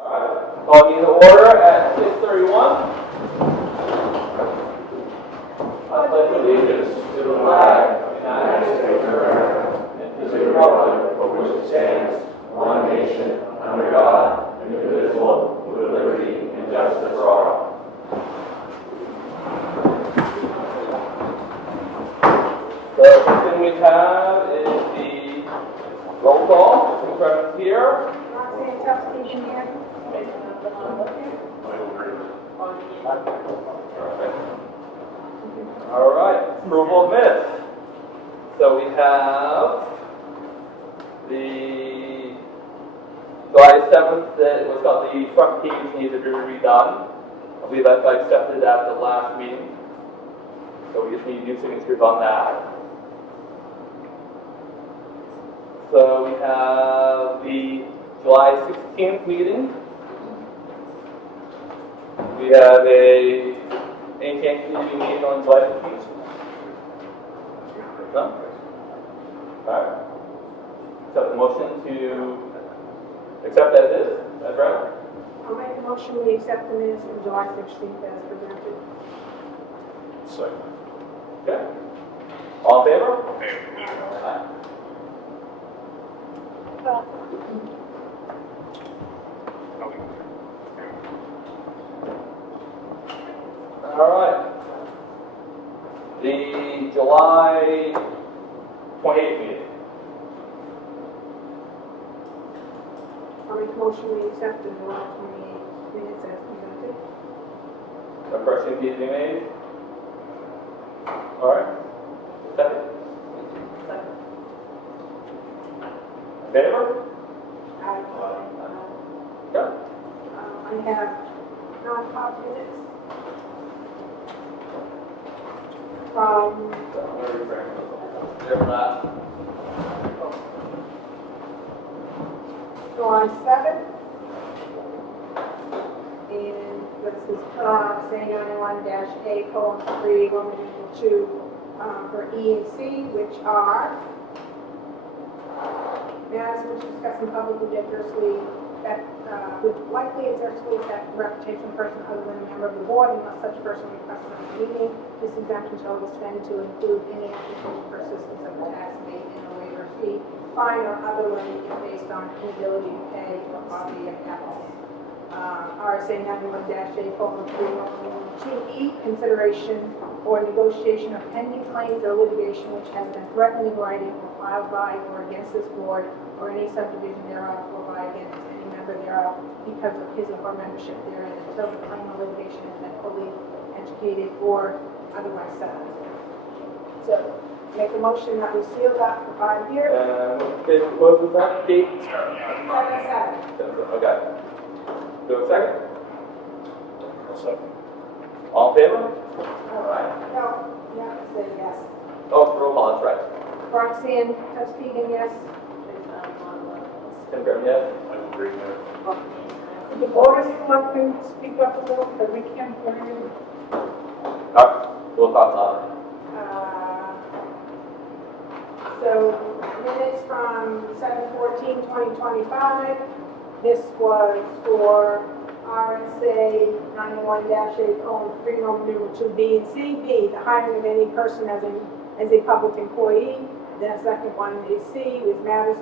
Alright, calling to order at 6:31. I pledge allegiance to the flag of the United States of America and to the republic for which it stands, one nation, under God, indivisible, with liberty and justice for all. The first thing we have is the roll call. Who's present here? All right, approval of minutes. So we have the July 7th that was got the front page needed to be redone. I believe that got accepted at the last meeting. So we just need to do signatures on that. So we have the July 16th meeting. We have any changes to be made on July 15th? No? Alright. Accept the motion to accept as is, as right? I'll make a motion we accept the minutes from July 16th as presented. Second. Okay. All in favor? Aye. All right. The July 28th meeting. I'll make a motion we accept the July 28th minutes as presented. A correction needs to be made. All right. Second. In favor? Aye. Okay. I have non-pop minutes from July 7th. And this is say 91-A:3, Roman numeral 2 for E and C, which are matters which discussed in public would likely adversely affect the reputation of a person other than a member of the board unless such person requests another meeting. This exemption shall extend to include any application for assistance of a tax abatement or waiver fee, fine, or other levy if based on inability to pay or poverty of capital. RSA 91-A:3, 2E, consideration or negotiation of pending claims or litigation which has been threatened in writing or filed by or against this board or any subdivision thereof or by against any member thereof because of his or her membership therein until the claim or litigation has been fully educated or otherwise settled. So, make a motion that we seal that for 5 years. What was that date? 7/7. Okay. Do a second? Second. All in favor? All right. No, you have to say yes. Oh, roll call, that's right. Roxanne Tuskegee, yes. Tim Graham, yes. Michael Green, yes. The board of selectmen speak up a little, because we can't hear you. Alright, we'll talk louder. So, minutes from 7/14/2025. This was for RSA 91-A:3, Roman numeral 2, B and C. B, the hiring of any person as a public employee. The second one is C, with matters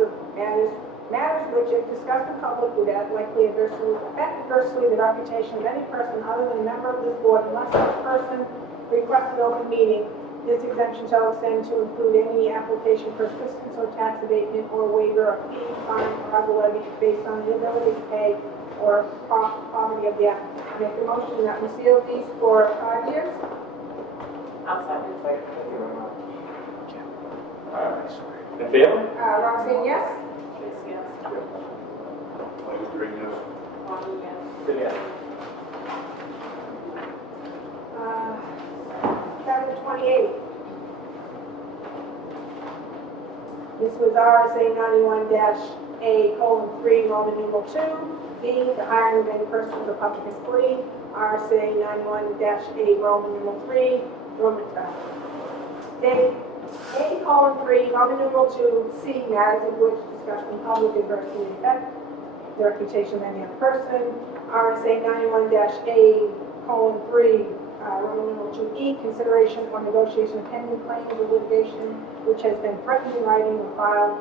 which, if discussed in public, would likely affect adversely the reputation of any person other than a member of this board unless such person requested open meeting. This exemption shall extend to include any application for assistance or tax abatement or waiver of fee, fine, or other levy based on the ability to pay or poverty of the applicant. I make the motion that we seal these for 5 years. I'll second. Alright. In favor? Roxanne, yes? Yes. Michael Green, yes. Tim, yes. 7/28. This was RSA 91-A:3, Roman numeral 2. B, the hiring of any person as a public employee. RSA 91-A, Roman numeral 3, A:3, Roman numeral 2, C, matters of which discussion in public adversely affect the reputation of any other person. RSA 91-A, colon 3, Roman numeral 2E, consideration or negotiation of pending claims or litigation which has been threatened in writing or filed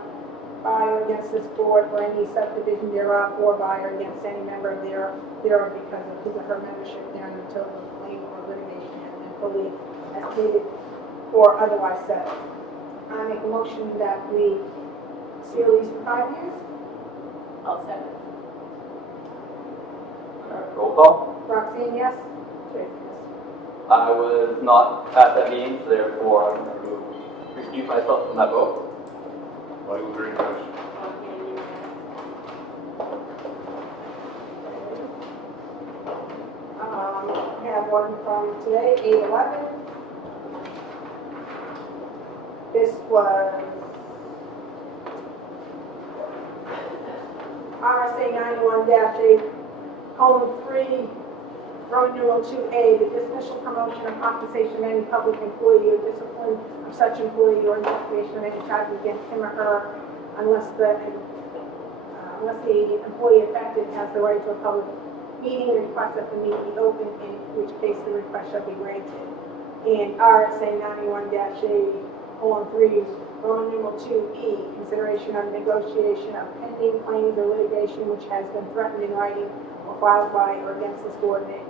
by or against this board or any subdivision thereof, or by or against any member thereof because of his or her membership therein until the claim or litigation has been fully estimated or otherwise settled. I make a motion that we seal these for 5 years. I'll second. All right, roll call. Roxanne, yes? Tracy, yes. I was not at that meeting, so therefore I'm going to recuse myself from that vote. Michael Green, yes. Okay, you We have one from today, 8/11. This was RSA 91-8, colon 3, Roman numeral 2A, the dismissal, promotion, or compensation of any public employee or discipline of such employee or investigation of any charges against him or her unless the employee affected has the right to a public meeting, request that the meeting be open, in which case the request shall be granted. And RSA 91-8, colon 3, Roman numeral 2E, consideration of negotiation of pending claims or litigation which has been threatened in writing or filed by or against the subordinate,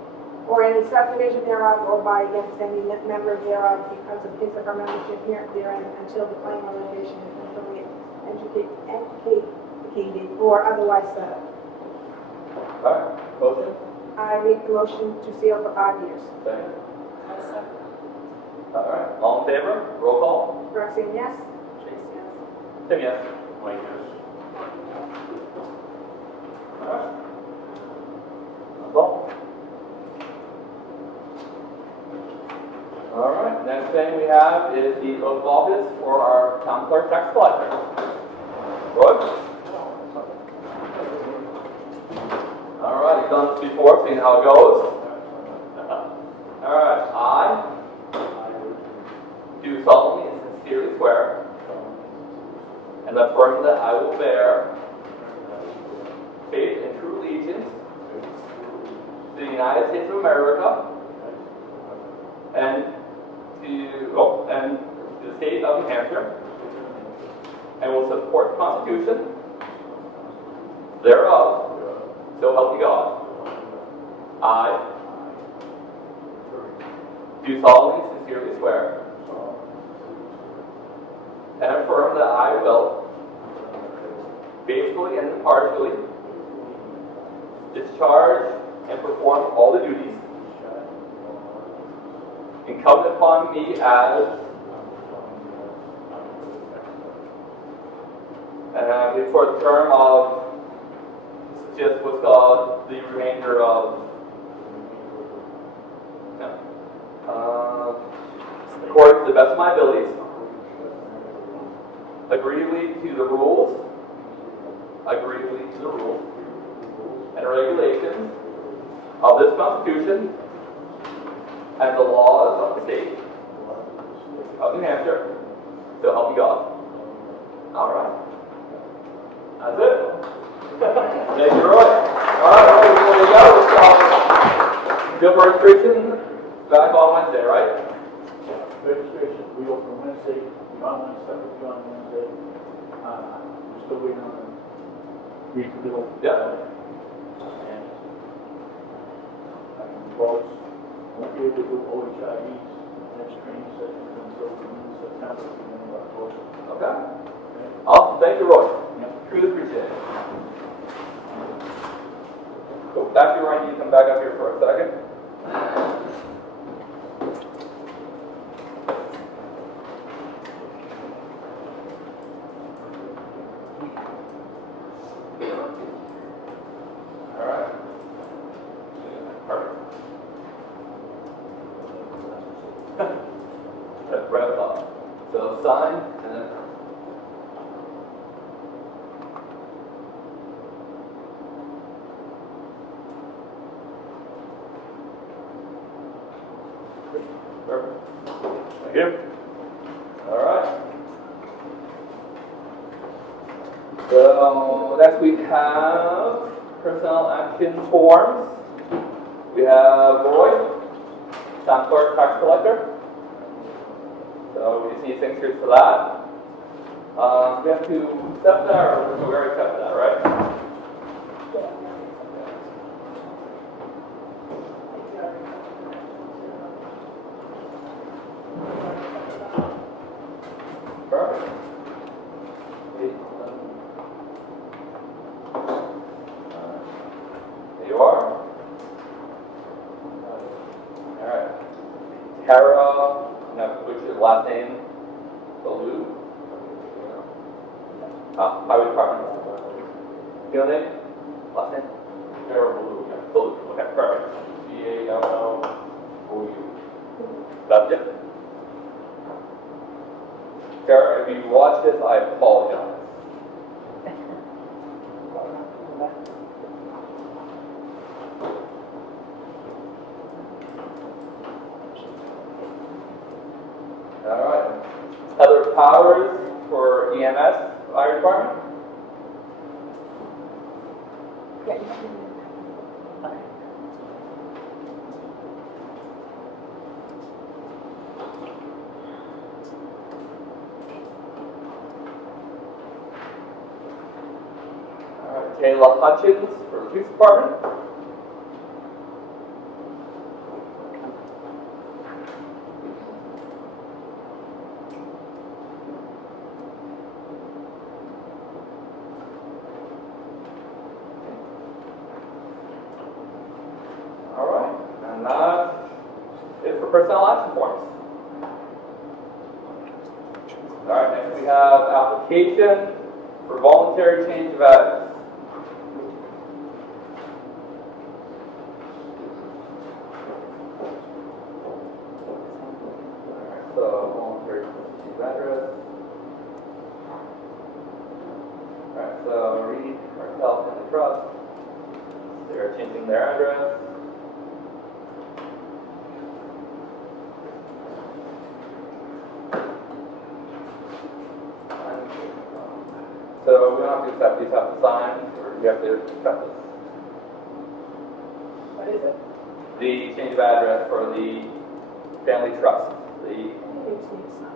or any subdivision thereof, or by against any member thereof because of his or her membership herein until the claim or litigation has been fully educated or otherwise settled. All right, motion. I make the motion to seal for 5 years. Second. I'll second. All right, all in favor? Roll call. Roxanne, yes? Tracy, yes. Tim, yes. Mike, yes. All right. That's all. All right, next thing we have is the oath of office for our town clerk tax collector. Roy? All right, you've done this before, seeing how it goes. All right, I do solemnly and sincerely swear and affirm that I will bear faith and true allegiance to the United States of America and to the state of New Hampshire, and will support the Constitution thereof, so help me God. I do solemnly and sincerely swear and affirm that I will faithfully and impartially discharge and perform all the duties incumbent upon me as for the term of, this is just what's called the remainder of, according to the best of my abilities, agreeably to the rules and regulations of this Constitution and the laws of the state of New Hampshire, so help me God. All right. That's it. Thank you, Roy. All right, before you go, bill registration back on Wednesday, right? Registration, we open Wednesday, beyond Wednesday, beyond Wednesday. We're still waiting on the read the bill. Yeah. And both won't be able to do OHIEs next training session until September, beginning of October. Okay. Awesome. Thank you, Roy. Yep. Truly appreciate it. Oh, actually, Ryan, you come back up here for a second. All right. Perfect. Right up top. So sign and then. Perfect. Thank you. All right. So next we have personnel action forms. We have Roy, town clerk, tax collector. So we just need signatures for that. We have to accept that, or we already accepted that, right? Perfect. There you are. All right. Tara, now which is the last name? Baloo. Highway Department. Field name? Last name? Tara Blue, yeah. Baloo. Okay, perfect. B-A-L-L-O-U. That's it. Tara, if you watch this, I apologize. All right. Other powers for EMS, fire department? Yeah, you can do that. Okay. All right. Kayla Hutchins for the police department. All right. And that's it for personnel action forms. All right. Next we have application for voluntary change of address. So, voluntary change of address. Alright, so Reed, Martell, and the trust, they're changing their address. So we don't have to accept these, have to sign, or you have to accept this. What is it? The change of address for the family trust, the You just need to sign.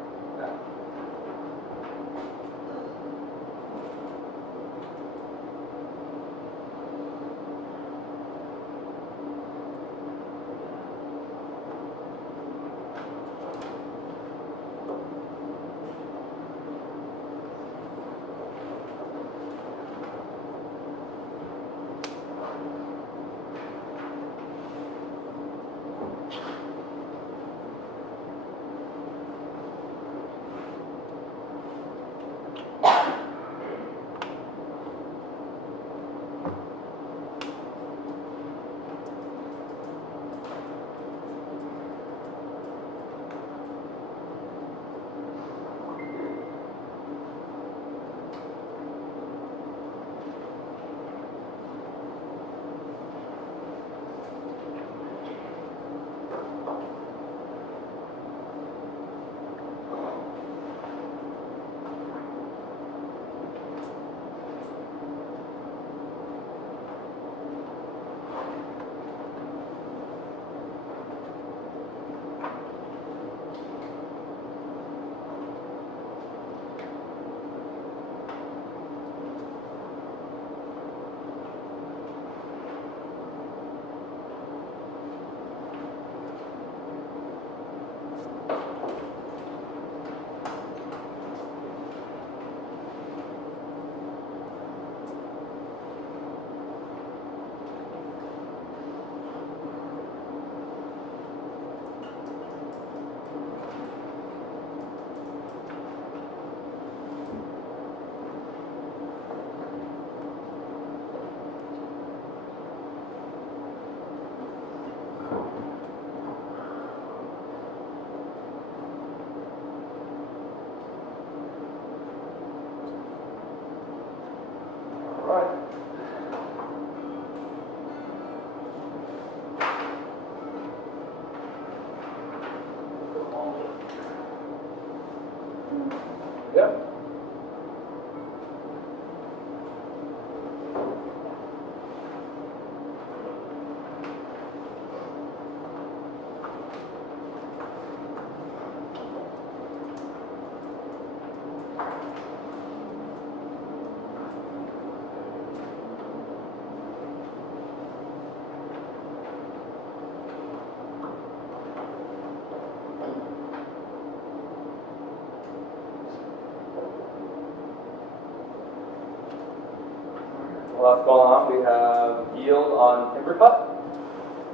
What's going on? We have yield on timber cut.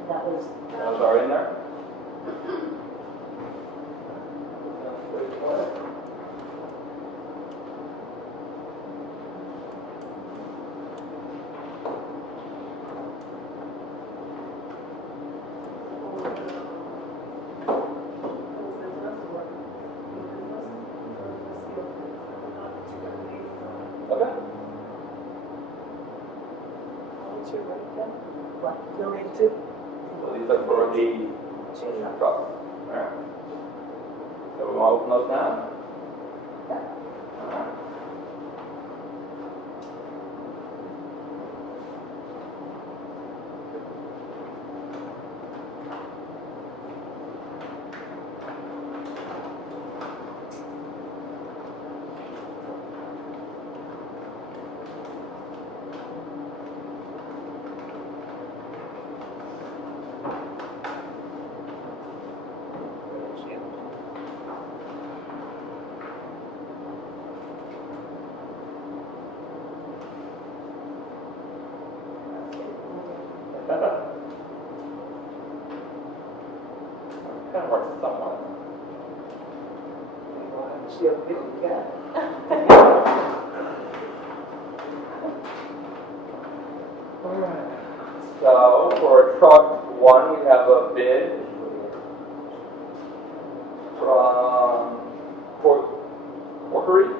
That was, That was already in there. Okay. What, no, need to? So these are for the truck. Alright. So we want to open those now? Alright. Kind of works somewhat. still really good. Alright. So for truck one, we have a bid from Corkery. Corkery.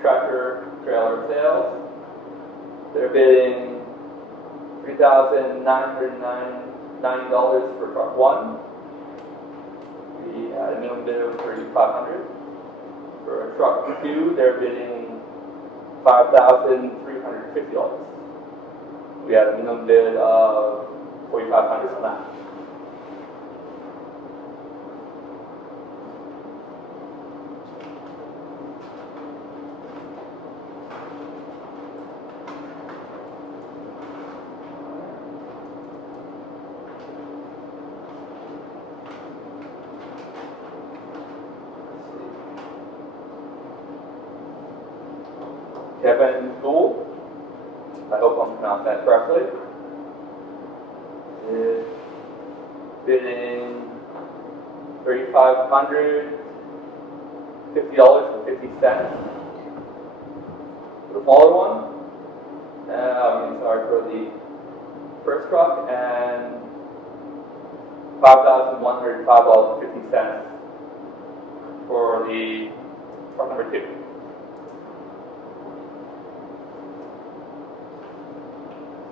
Tractor trailer sales. They're bidding $3,990 for truck one. We had a minimum bid of $3,500. For truck two, they're bidding $5,350. We had a minimum bid of $4,500 on that. Kevin Gould, I hope I'm pronouncing that correctly, is bidding $3,550.50 for the smaller one. For the first truck, and $5,105.50 for the truck number two.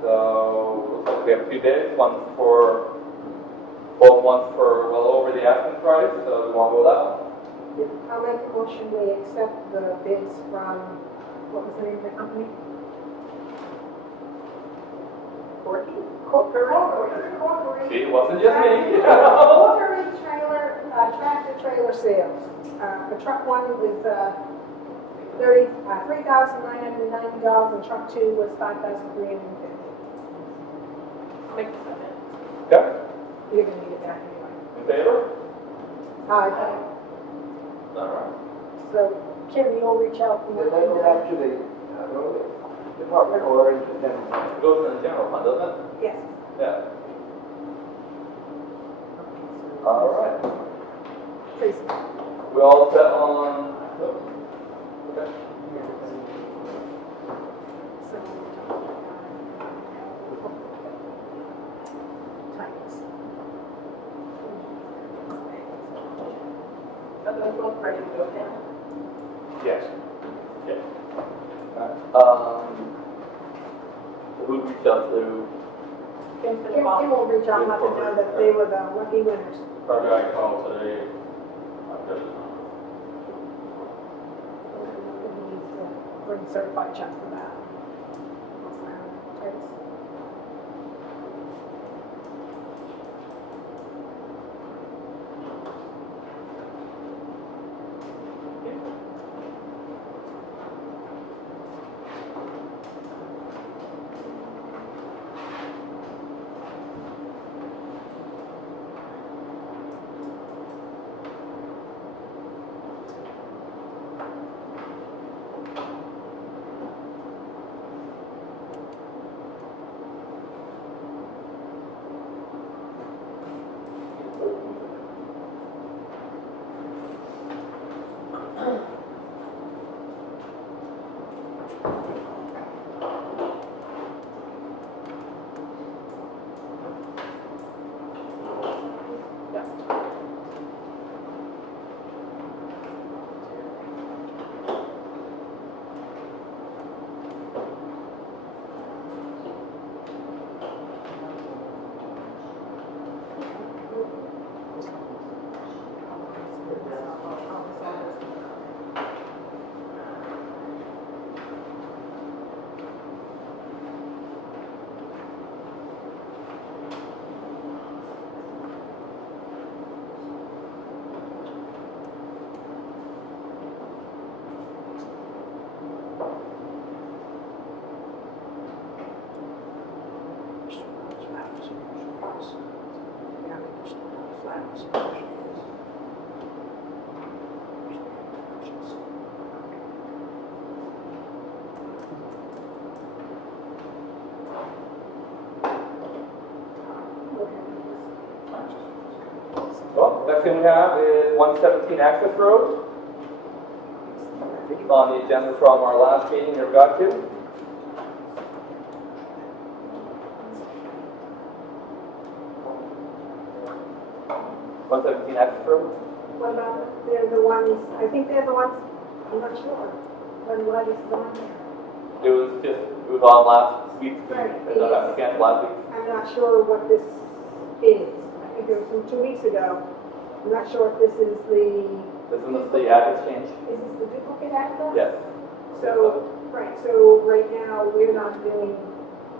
So, looks like we have two bids, one's for well over the asking price, so we want to go that one. I'll make a motion, we accept the bids from, what was the name of the company? Corkery. See, it wasn't just me. Corkery trailer, tractor trailer sales. For truck one was, $3,990, and truck two was $5,350. Make the second. Okay, You're gonna need it back anyway. in favor? Aye. Alright. So, Kim, you'll reach out and Did let they me go know. back to the road department or into the general fund? It goes in the general fund, doesn't it? Yes. Yeah. Alright. Please. We all set on? Okay. So, Titus. Are those both ready to go now? Yes. Yeah. Alright. Who reached out to? Kim's gonna Kim call. will reach out and let me know that they were the lucky winners. Our guy called today. Bring certified check for that. Titus. Well, next thing we have is 117 Access Road. It's on the agenda from our last meeting, never got to. Access Road. What about, they're the ones, I think they're the ones, I'm not sure, what is the one there? It was on last week. Right, Canceled last week. I'm not sure what this is. I think it was from 2 weeks ago. I'm not sure if this is the, This is the address change. is this the duplicate address? Yes. So, right, so right now, we're not doing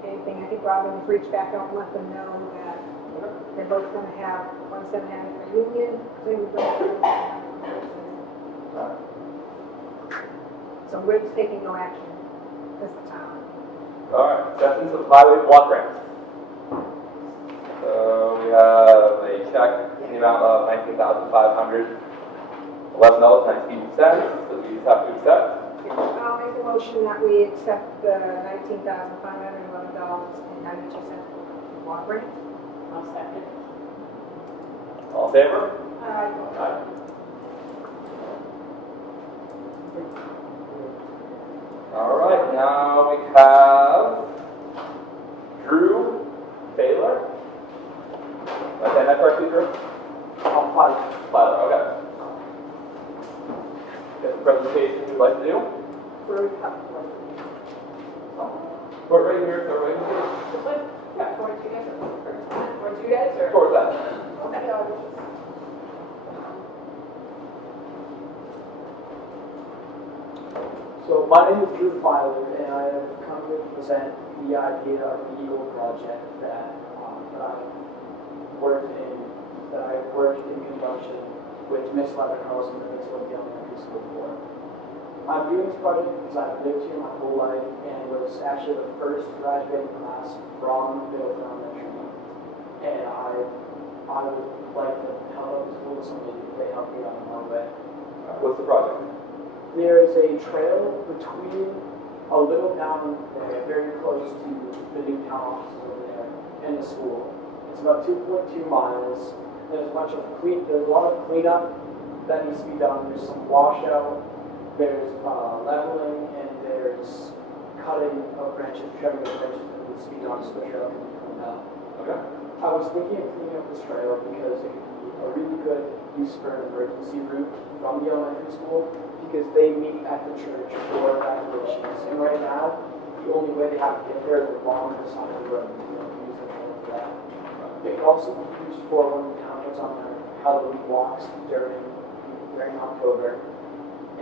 anything. I think Robin has reached back out and let them know that they're both gonna have 1/7 Hanover Union, same with so we're just taking no action as a town. All right, acceptance of highway block grants. So we have a check in the amount of $19,511.92. So we just have to accept. I'll make a motion that we accept the $19,511.92 block grant. I'll second. All in favor? Aye. All right, now we have Drew Baylor. Am I saying that correctly, Drew? Filer, okay. Got the presentation you'd like to do? Or right here, or right here. This way? Yeah, towards you guys. Towards you guys or? Towards that. Okay. So my name is Drew Filer, and I have come to present the idea of the Eagle project that I've worked in conjunction with Miss Leatherhouse and the Middleton Elementary School for. I'm doing this project because I've lived here my whole life and was actually the first graduating class from Middleton Elementary, and I would like to help out the school with something if they help me on my way. What's the project? There is a trail between a little town there, very close to the new town offices over there, and the school. It's about 2.2 miles. There's a lot of cleanup that needs to be done. There's some washout, there's leveling, and there's cutting of branches, trimming of branches that needs to be done so the trail can be cleaned up. Okay. I was thinking of cleaning up this trail because it could be a really good use for an emergency route from the elementary school, because they meet at the church for evacuations. And right now, the only way they have to get there is along the side of the road. We don't use the trail for that. It can also be used for when the town puts on their Halloween walks during October.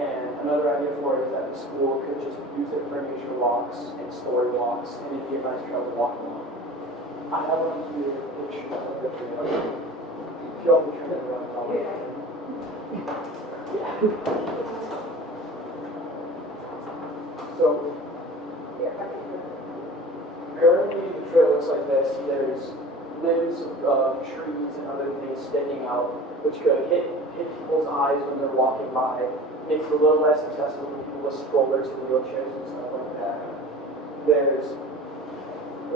And another idea for it is that the school could just use it for nature walks and story walks, and it'd be a nice trail to walk along. I have one here, pictures of the trail. If you all can turn it around, I'll So, currently the trail looks like this. There's limbs of trees and other things sticking out, which could hit people's eyes when they're walking by. Makes it a little less accessible to people with strollers and wheelchairs and stuff like that. There's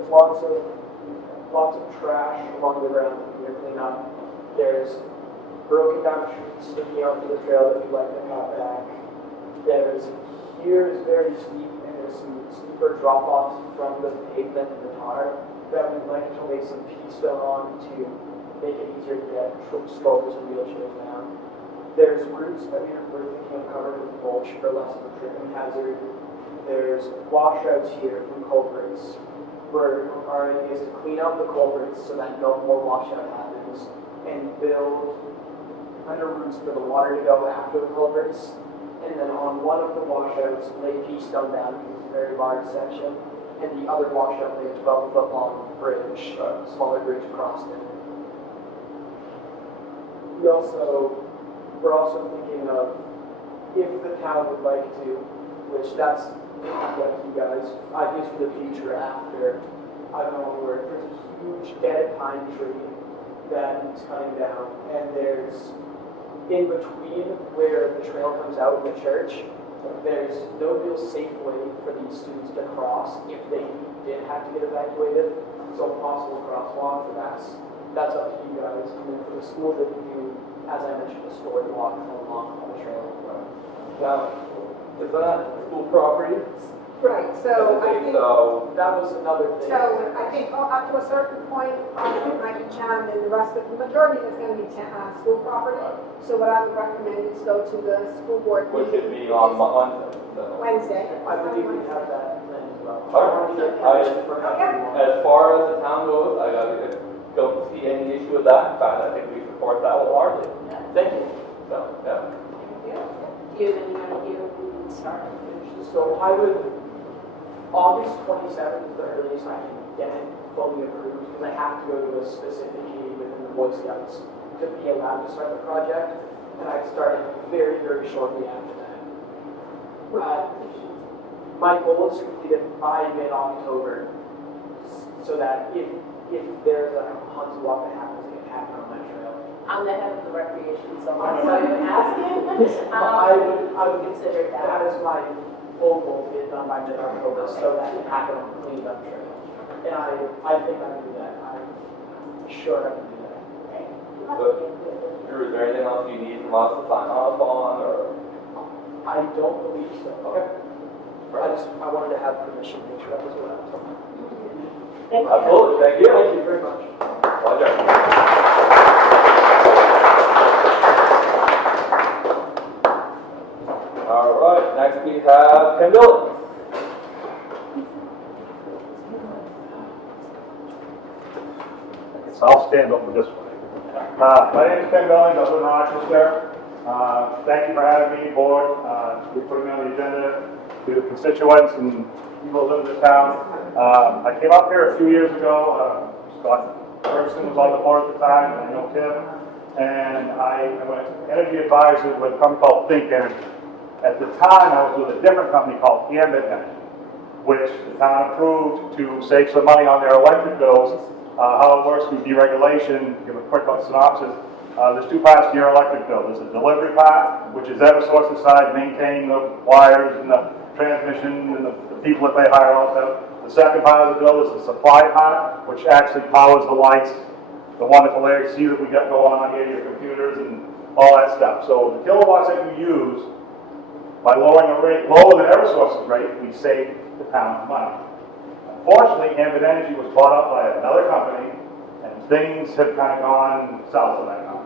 lots of trash along the ground that we need to clean up. There's broken down trees sticking out to the trail that we'd like to cut back. Here is very steep, and there's some steeper drop-offs from the pavement and the tar that we'd like to lay some pea stone on to make it easier to get strollers and wheelchairs down. There's roots that we're thinking of covering with mulch for less of a tripping hazard. There's washouts here from culverts, where our idea is to clean out the culverts so that no more washout happens, and build under roots for the water to go after the culverts. And then on one of the washouts, lay pea stone down because it's a very large section, and the other washout lay a 12-foot long bridge, a smaller bridge across it. We're also thinking of, if the town would like to, which that's up to you guys, ideas for the future after I've gone over it. There's a huge dead pine tree that needs cutting down, and there's, in between where the trail comes out in the church, there's no real safe way for these students to cross if they did have to get evacuated. So possible crosswalks, and that's up to you guys. And then for the school, they can do, as I mentioned, a story walk along on the trail. Now, is that school property? Right, so I think, So, That was another thing. so I think up to a certain point, it might be town, and the rest of, the majority is gonna be school property. So what I would recommend is go to the school board which meeting. is being on Monday. So. Wednesday. I believe we have that plan as well. Alright. As far as the town goes, I don't see any issue with that. In fact, I think we support that wholeheartedly. Thank you. So, yeah. You, then you want to start. So I would, August 27th is the earliest I can get it fully approved, because I have to go to a specific meeting within the Boy Scouts to be allowed to start the project, and I start very, very shortly after that. My goal is to complete it by mid-October, so that if there's a hunt walk that happens, it can happen on my trail. I'm the head of the recreation, so I'm not even asking. I would Consider that that. is my full goal, to get it done by mid-October, so that it can happen on the cleaned up trail. And I think I can do that. I'm sure I can do that. Drew, is there anything else you need from us to sign off on, or? I don't believe so. Okay. I wanted to have permission to make sure that was what I was talking about. Absolutely, thank you. Thank you very much. Pleasure. All right, next we have Ken Middleton. So I'll stand over this way. My name is Ken Belling, I live in Rochester. Thank you for having me aboard. For putting me on the agenda to the constituents and people who live in this town. I came up here a few years ago. Scott Ferguson was on the board at the time, and I know Tim. And I'm an energy advisor with a company called Think Energy. At the time, I was with a different company called Ambit Energy, which the town approved to save some money on their electric bills. How it works through deregulation, give a quick synopsis. There's two parts to your electric bill. There's a delivery part, which is Eversource's side, maintaining the wires and the transmission and the people that they hire also. The second part of the bill is the supply part, which actually powers the lights, the wonderful AC that we got going on here, your computers and all that stuff. So the kilowatts that you use, by lowering the rate, lower than Eversource's rate, we save the town money. Unfortunately, Ambit Energy was bought up by another company, and things have kind of gone south of that company.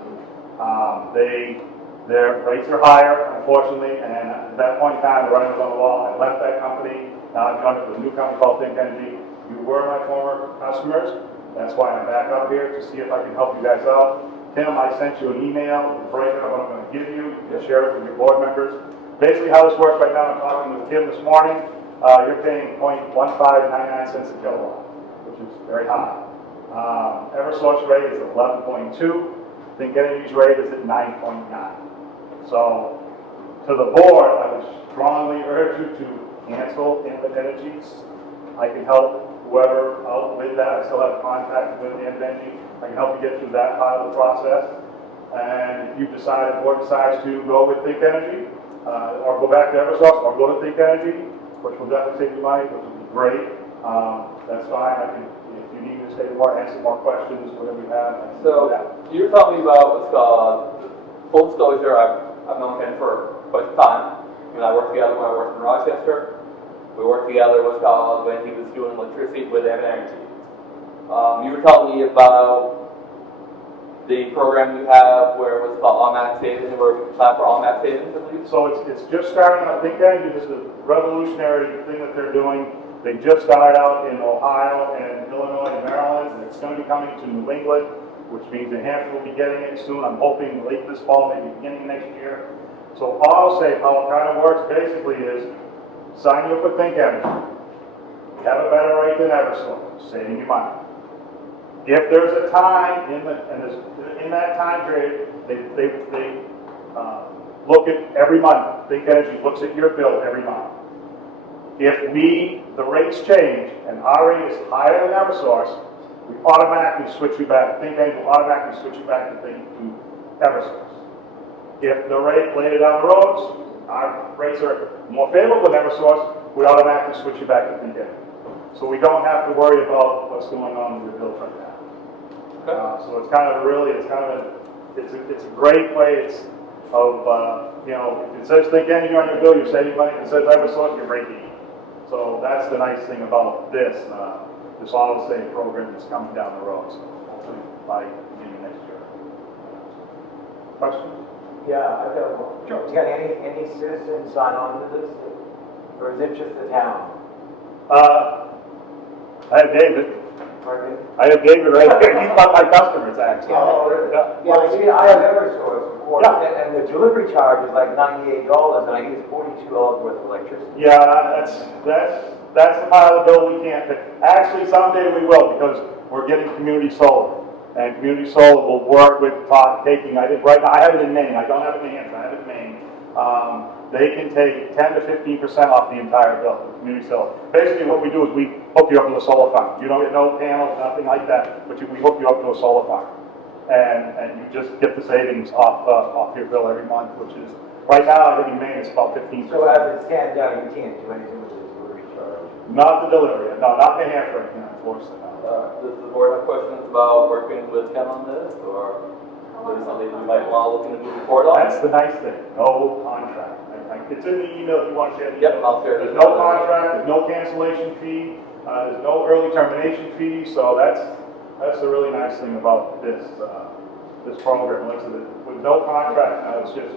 Their rates are higher, unfortunately, and at that point in time, the writing was on the wall. I left that company. Now I've joined with a new company called Think Energy. You were my former customers. That's why I'm back up here to see if I can help you guys out. Tim, I sent you an email with a breakdown of what I'm going to give you. You can share it with your board members. Basically, how this works right now, I'm talking with Tim this morning. You're paying 0.1599 cents a kilowatt, which is very high. Eversource rate is 11.2. Think Energy's rate is at 9.9. So, to the board, I would strongly urge you to cancel Ambit Energies. I can help whoever out with that. I still have contact with Ambit Energy. I can help you get through that part of the process. And if you decide, the board decides to go with Think Energy, or go back to Eversource, or go to Think Energy, which will definitely save you money, which will be great. That's fine. I can, if you need me to say more, answer more questions, whatever you have. I can do So, that. you're talking about what's called, full disclosure, I've known Ken for quite some time. You and I worked together when I worked in Rochester. We worked together what's called when he was doing electricity with Ambit Energy. You were telling me about the program you have where what's called automatic savings, where we can apply for automatic savings, I believe. So it's just starting out. Think Energy, this is a revolutionary thing that they're doing. They just started out in Ohio and Illinois and Maryland, and it's going to be coming to New England, which means New Hampshire will be getting it soon. I'm hoping late this fall, maybe beginning next year. So all I'll say, how it kind of works basically is, sign you up with Think Energy. You have a better rate than Eversource, saving you money. If there's a time in that time period, they look at every month. Think Energy looks at your bill every month. If the rates change and our rate is higher than Eversource, we automatically switch you back. Think Bank will automatically switch you back to Eversource. If the rate later down the roads, our rates are more favorable than Eversource, we automatically switch you back to Think Bank. So we don't have to worry about what's going on with your bills right now. So it's kind of it's a great way you know, if it says Think Bank on your bill, you're saving money. If it says Eversource, you're breaking even. So that's the nice thing about this auto save program that's coming down the road. So hopefully by beginning next year. Questions? Yeah, I've got one. Sure. You got any citizens sign on to this? Or is it just the town? I have David. Pardon me? I have David right here. He's one of my customers, actually. Oh, really? Yeah, see, I have Eversource before, Yeah. and the delivery charge is like $98, and I use $42 worth of electricity. Yeah, that's the part of the bill we can't fix. Actually, someday we will, because we're getting community solar. And community solar will work with taking, I think right now, I have it in Maine, I don't have it in Hampshire, I have it in Maine. They can take 10 to 15% off the entire bill, with community solar. Basically what we do is we hook you up to a solar farm. You don't get no panels, nothing like that, but we hook you up to a solar farm. And you just get the savings off your bill every month, which is, right now, I think in Maine, it's about 15%. So as it stands now, you can't do anything with the delivery charge? Not the delivery, no, not New Hampshire, unfortunately. Does the board have questions about working with Ken on this, or is it something you might want to look into moving forward on? That's the nice thing, no contract. It's in the email if you want to share the Yep, email. I'll share There's it. no contract, there's no cancellation fee, there's no early termination fee, so that's the really nice thing about this program. Like I said, with no contract, it's just,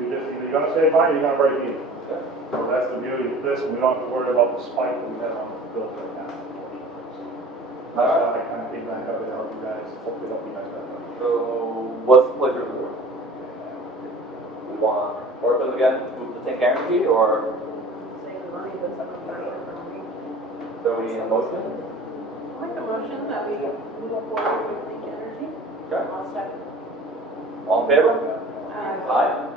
you're either gonna save money or you're gonna break even. So that's the beauty of this, and we don't have to worry about the spike that we have on the bill right now. That's why I kind of think back up to help you guys, hopefully help you guys better. So, what's the pleasure of the board? We want to work with again, move the Think guarantee, or Save the money, but something better for me. so we need a motion? I'll make a motion that we move forward with Think Energy. Okay. I'll second. All in favor? Aye. Aye.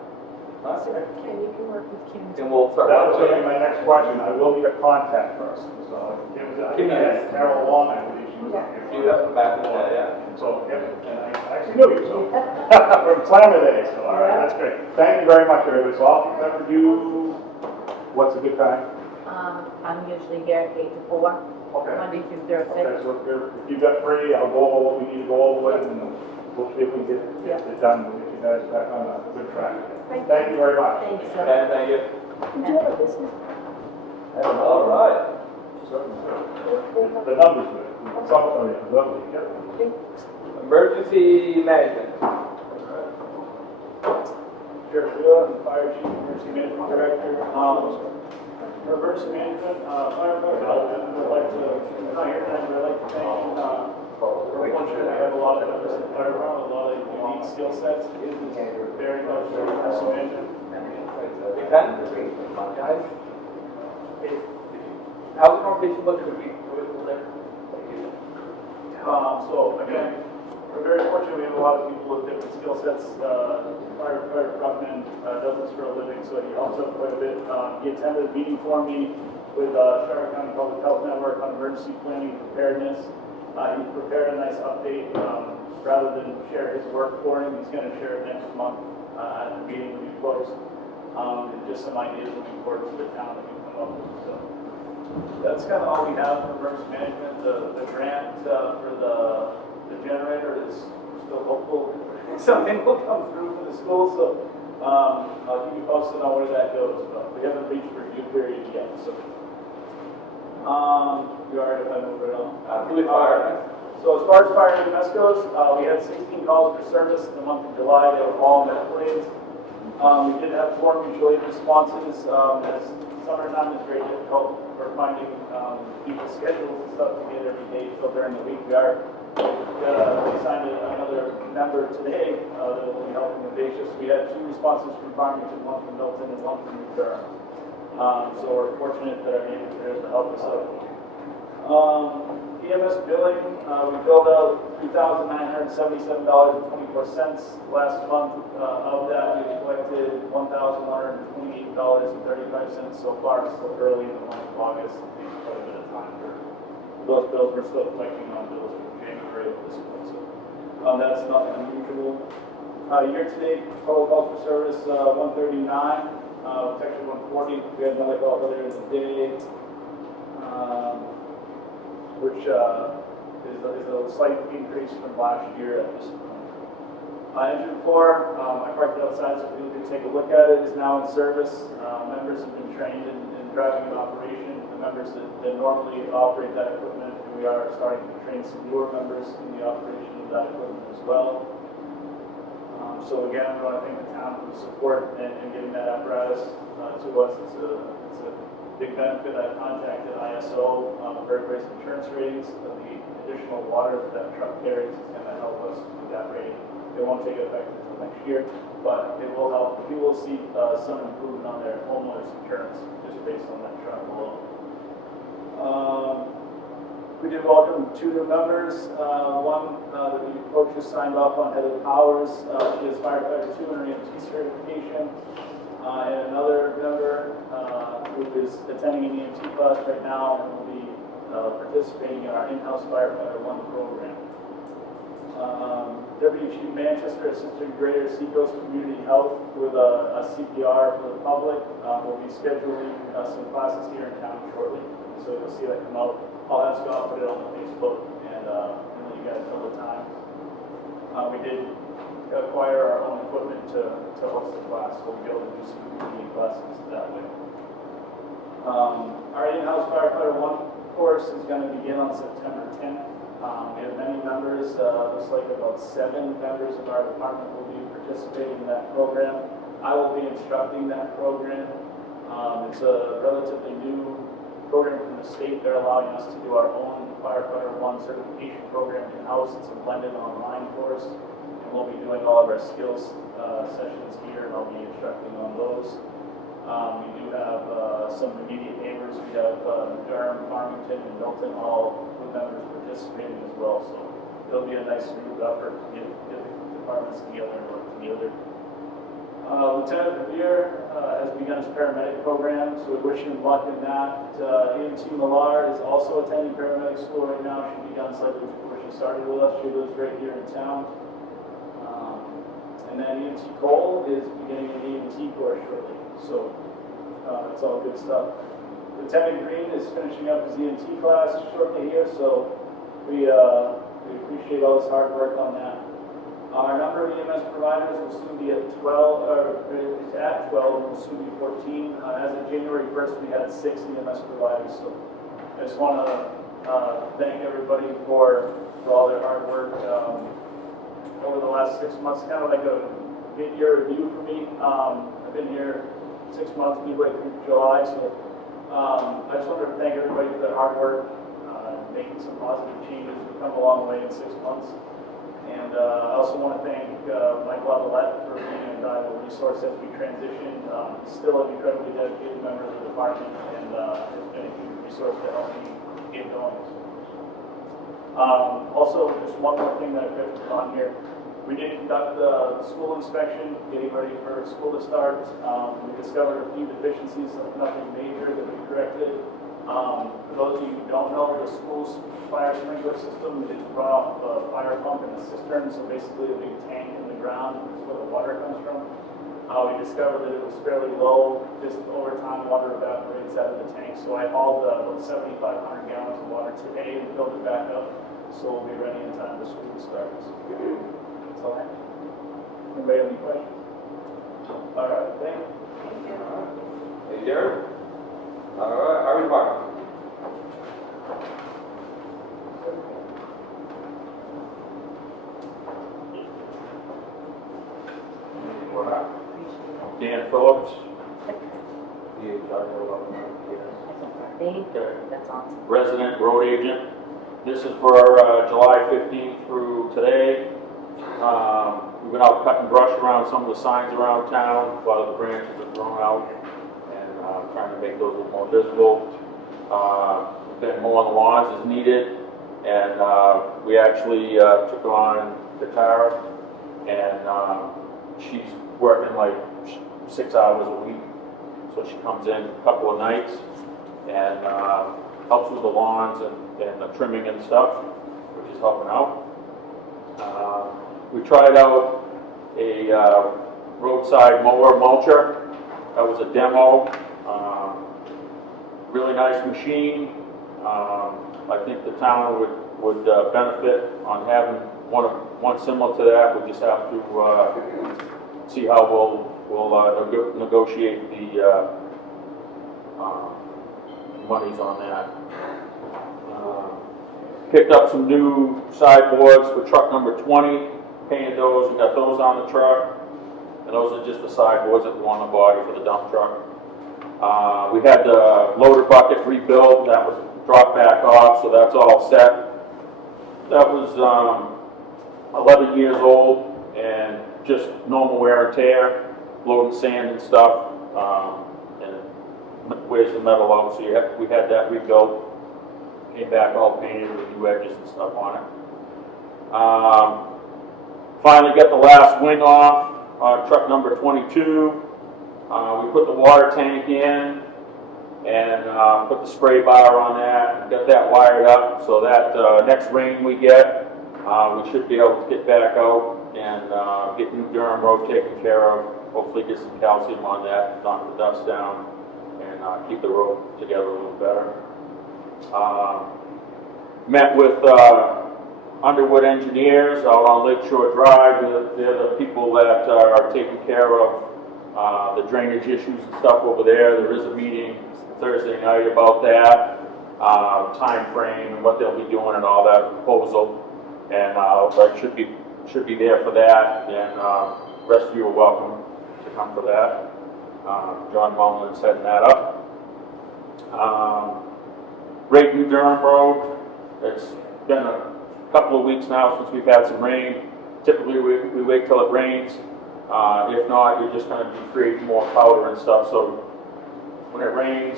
So Ken, you can work with Kim. And we'll start. That was going to be my next question. I will need a contact person, so Kim has Carol Long, I believe she was on You here. have to back in that, yeah. So, Kim, and I actually knew you, so, from Slammer Day, so, all right, that's great. Thank you very much, everybody. So I'll pick up for you, what's a good time? I'm usually here 8 to 4, Okay. Monday through Thursday. Okay, so if you've got free, I'll go over what we need to go over with, and we'll see if we can get it done, we'll get you guys back on a good track. Thank you very much. Thanks, And thank you. Did you have a business? All right. The numbers, lovely, yep. Emergency management. Sheriff Wheeler, Fire Chief, Emergency Management Director. For emergency management, firefighter, I'd like to, not here tonight, but I'd like to thank, we're fortunate to have a lot of members in the fire department, a lot of unique skill sets. It is very much for emergency management. You can? Guys? How's the conversation look? Could we do it from there? Thank you. So again, we're very fortunate, we have a lot of people with different skill sets. Firefighter Fruckman does this for a living, so he helps out quite a bit. He attended a meeting for me with Stark County Public Health Network on emergency planning and preparedness. He prepared a nice update. Rather than share his work for him, he's going to share it next month at the meeting when we close. And just some ideas moving forward for the town that we come up with. So that's kind of all we have for emergency management. The grant for the generator is still hopeful something will come through for the school. So I'll keep you posted on where that goes. But we haven't reached review period yet. So you all right if I move it on? Absolutely fire. So as far as fire EMS goes, we had 16 calls for service in the month of July. They were all medical aids. We did have 4 mutual aid responses. As summertime is very difficult for finding people's schedules and stuff to get every day filled during the week. We signed another member today that will be helping with day shifts. We had 2 responses from Farmington, 1 from Middleton, and 1 from New Durham. So we're fortunate that our neighbors are there to help us out. EMS billing, we billed out $2,977.24 last month. Of that, we collected $1,128.35 so far. It's still early in the month of August. It takes quite a bit of time for those bills. We're still collecting on bills from able to support. So that's nothing unusual. Year-to-date, total calls for service 139, it's actually 140. We had another call earlier in the day, which is a slight increase from last year at this point. Engine 4, I parked it outside so people can take a look at it, is now in service. Members have been trained in driving an operation. The members that normally operate that equipment, and we are starting to train some newer members in the operation of that equipment as well. So again, I want to thank the town for the support and getting that apparatus to us. It's a big benefit. I contacted ISO for raising insurance ratings of the additional water that truck carries. It's going to help us with that rating. It won't take effect until next year, but it will help. People will see some improvement on their homeowners insurance just based on that truck alone. We did welcome 2 new members. One that we folks just signed off on, Heather Powers. She has firefighter 2 and her EMT certification. And another member who is attending an EMT class right now and will be participating in our in-house firefighter 1 program. Deputy Chief Manchester assisted Greater Seacoast Community Health with a CPR for the public. We'll be scheduling some classes here in town shortly, so you'll see that come out. I'll have Scott put it on the Facebook and let you guys know the time. We did acquire our own equipment to host the class, so we'll be able to do some community classes that way. Our in-house firefighter 1 course is going to begin on September 10th. We have many members, looks like about 7 members of our department will be participating in that program. I will be instructing that program. It's a relatively new program from the state. They're allowing us to do our own firefighter 1 certification program in-house. It's a blended online course, and we'll be doing all of our skills sessions here, and I'll be instructing on those. We do have some immediate neighbors. We have Durham, Farmington, and Middleton, all with members participating as well. So it'll be a nice group effort to get the departments together and work together. Lieutenant Revere has begun his paramedic program, so we wish him luck in that. EMT Millar is also attending paramedic school right now. She began slightly before she started with us. She lives right here in town. And then EMT Cole is beginning an EMT course shortly. So that's all good stuff. Lieutenant Green is finishing up his EMT class shortly here, so we appreciate all his hard work on that. Our number of EMS providers will soon be at 12, it's at 12, and will soon be 14. As of January 1st, we had 6 EMS providers, so I just want to thank everybody for all their hard work over the last 6 months. Kind of like a mid-year review for me. I've been here 6 months, midway through July, so I just wanted to thank everybody for their hard work, making some positive changes. We've come a long way in 6 months. And I also want to thank Mike Lavalette for being a valuable resource as we transition. He's still an incredibly dedicated member of the department and has been a huge resource to help me get going. Also, just one more thing that I've got to put on here. We did conduct the school inspection, getting ready for school to start. We discovered a few deficiencies, nothing major that we corrected. For those of you who don't know, the school's fire sprinkler system is run off a fire pump and a cistern, so basically a big tank in the ground is where the water comes from. We discovered that it was fairly low. Just over time, water evaporates out of the tank, so I hauled about 7,500 gallons of water today and filled it back up, so we'll be ready in time for school to start. That's all I have. Anybody have any questions? All right, thank you. Hey, Jared. All right, our department. Dan Phillips. That's awesome. Resident road agent. This is for July 15th through today. We've been out cutting brush around some of the signs around town. A lot of the branches are thrown out, and trying to make those a little more visible. Been mowing the lawns as needed, and we actually took on Katara, and she's working like 6 hours a week. So she comes in a couple of nights and helps with the lawns and the trimming and stuff, which is helping out. We tried out a roadside mower mulcher. That was a demo. Really nice machine. I think the town would benefit on having one similar to that. We just have to see how we'll negotiate the monies on that. Picked up some new sideboards for truck number 20, painted those, we got those on the truck, and those are just the sideboards that go on the body for the dump truck. We had the loader bucket rebuilt, that was dropped back off, so that's all set. That was 11 years old and just normal wear and tear, loading sand and stuff, and it wears the metal out, so we had that rebuilt. Came back all painted with new edges and stuff on it. Finally got the last wing off on truck number 22. We put the water tank in and put the spray bar on that and got that wired up so that next rain we get, we should be able to get back out and get New Durham Road taken care of. Hopefully get some calcium on that, knock the dust down, and keep the road together a little better. Met with Underwood Engineers out on Lakeshore Drive. They're the people that are taking care of the drainage issues and stuff over there. There is a meeting Thursday night about that, time frame and what they'll be doing and all that proposal. And I should be there for that. And the rest of you are welcome to come for that. John Mullen's heading that up. Great New Durham Road. It's been a couple of weeks now since we've had some rain. Typically we wait till it rains. If not, you're just going to be creating more powder and stuff. So when it rains,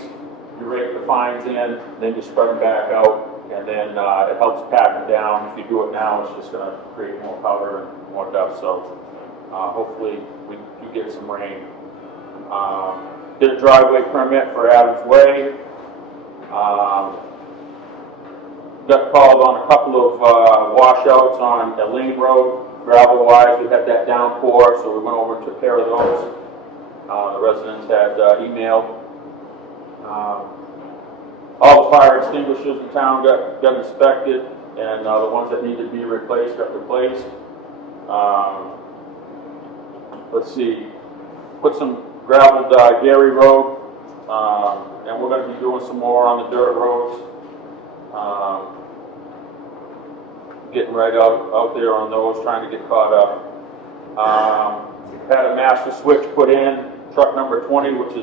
you rake the fines in, then you spread them back out, and then it helps pack them down. If you do it now, it's just going to create more powder and more dust. So hopefully we do get some rain. Did a driveway permit for Adams Way. Got called on a couple of washouts on Elaine Road, gravel-wise. We had that downpour, so we went over and took care of those. The residents had emailed. All the fire extinguishers in town got inspected, and the ones that needed to be replaced got replaced. Let's see, put some gravelled Gary Road, and we're going to be doing some more on the dirt roads. Getting right out there on those, trying to get caught up. Had a master switch put in, truck number 20, which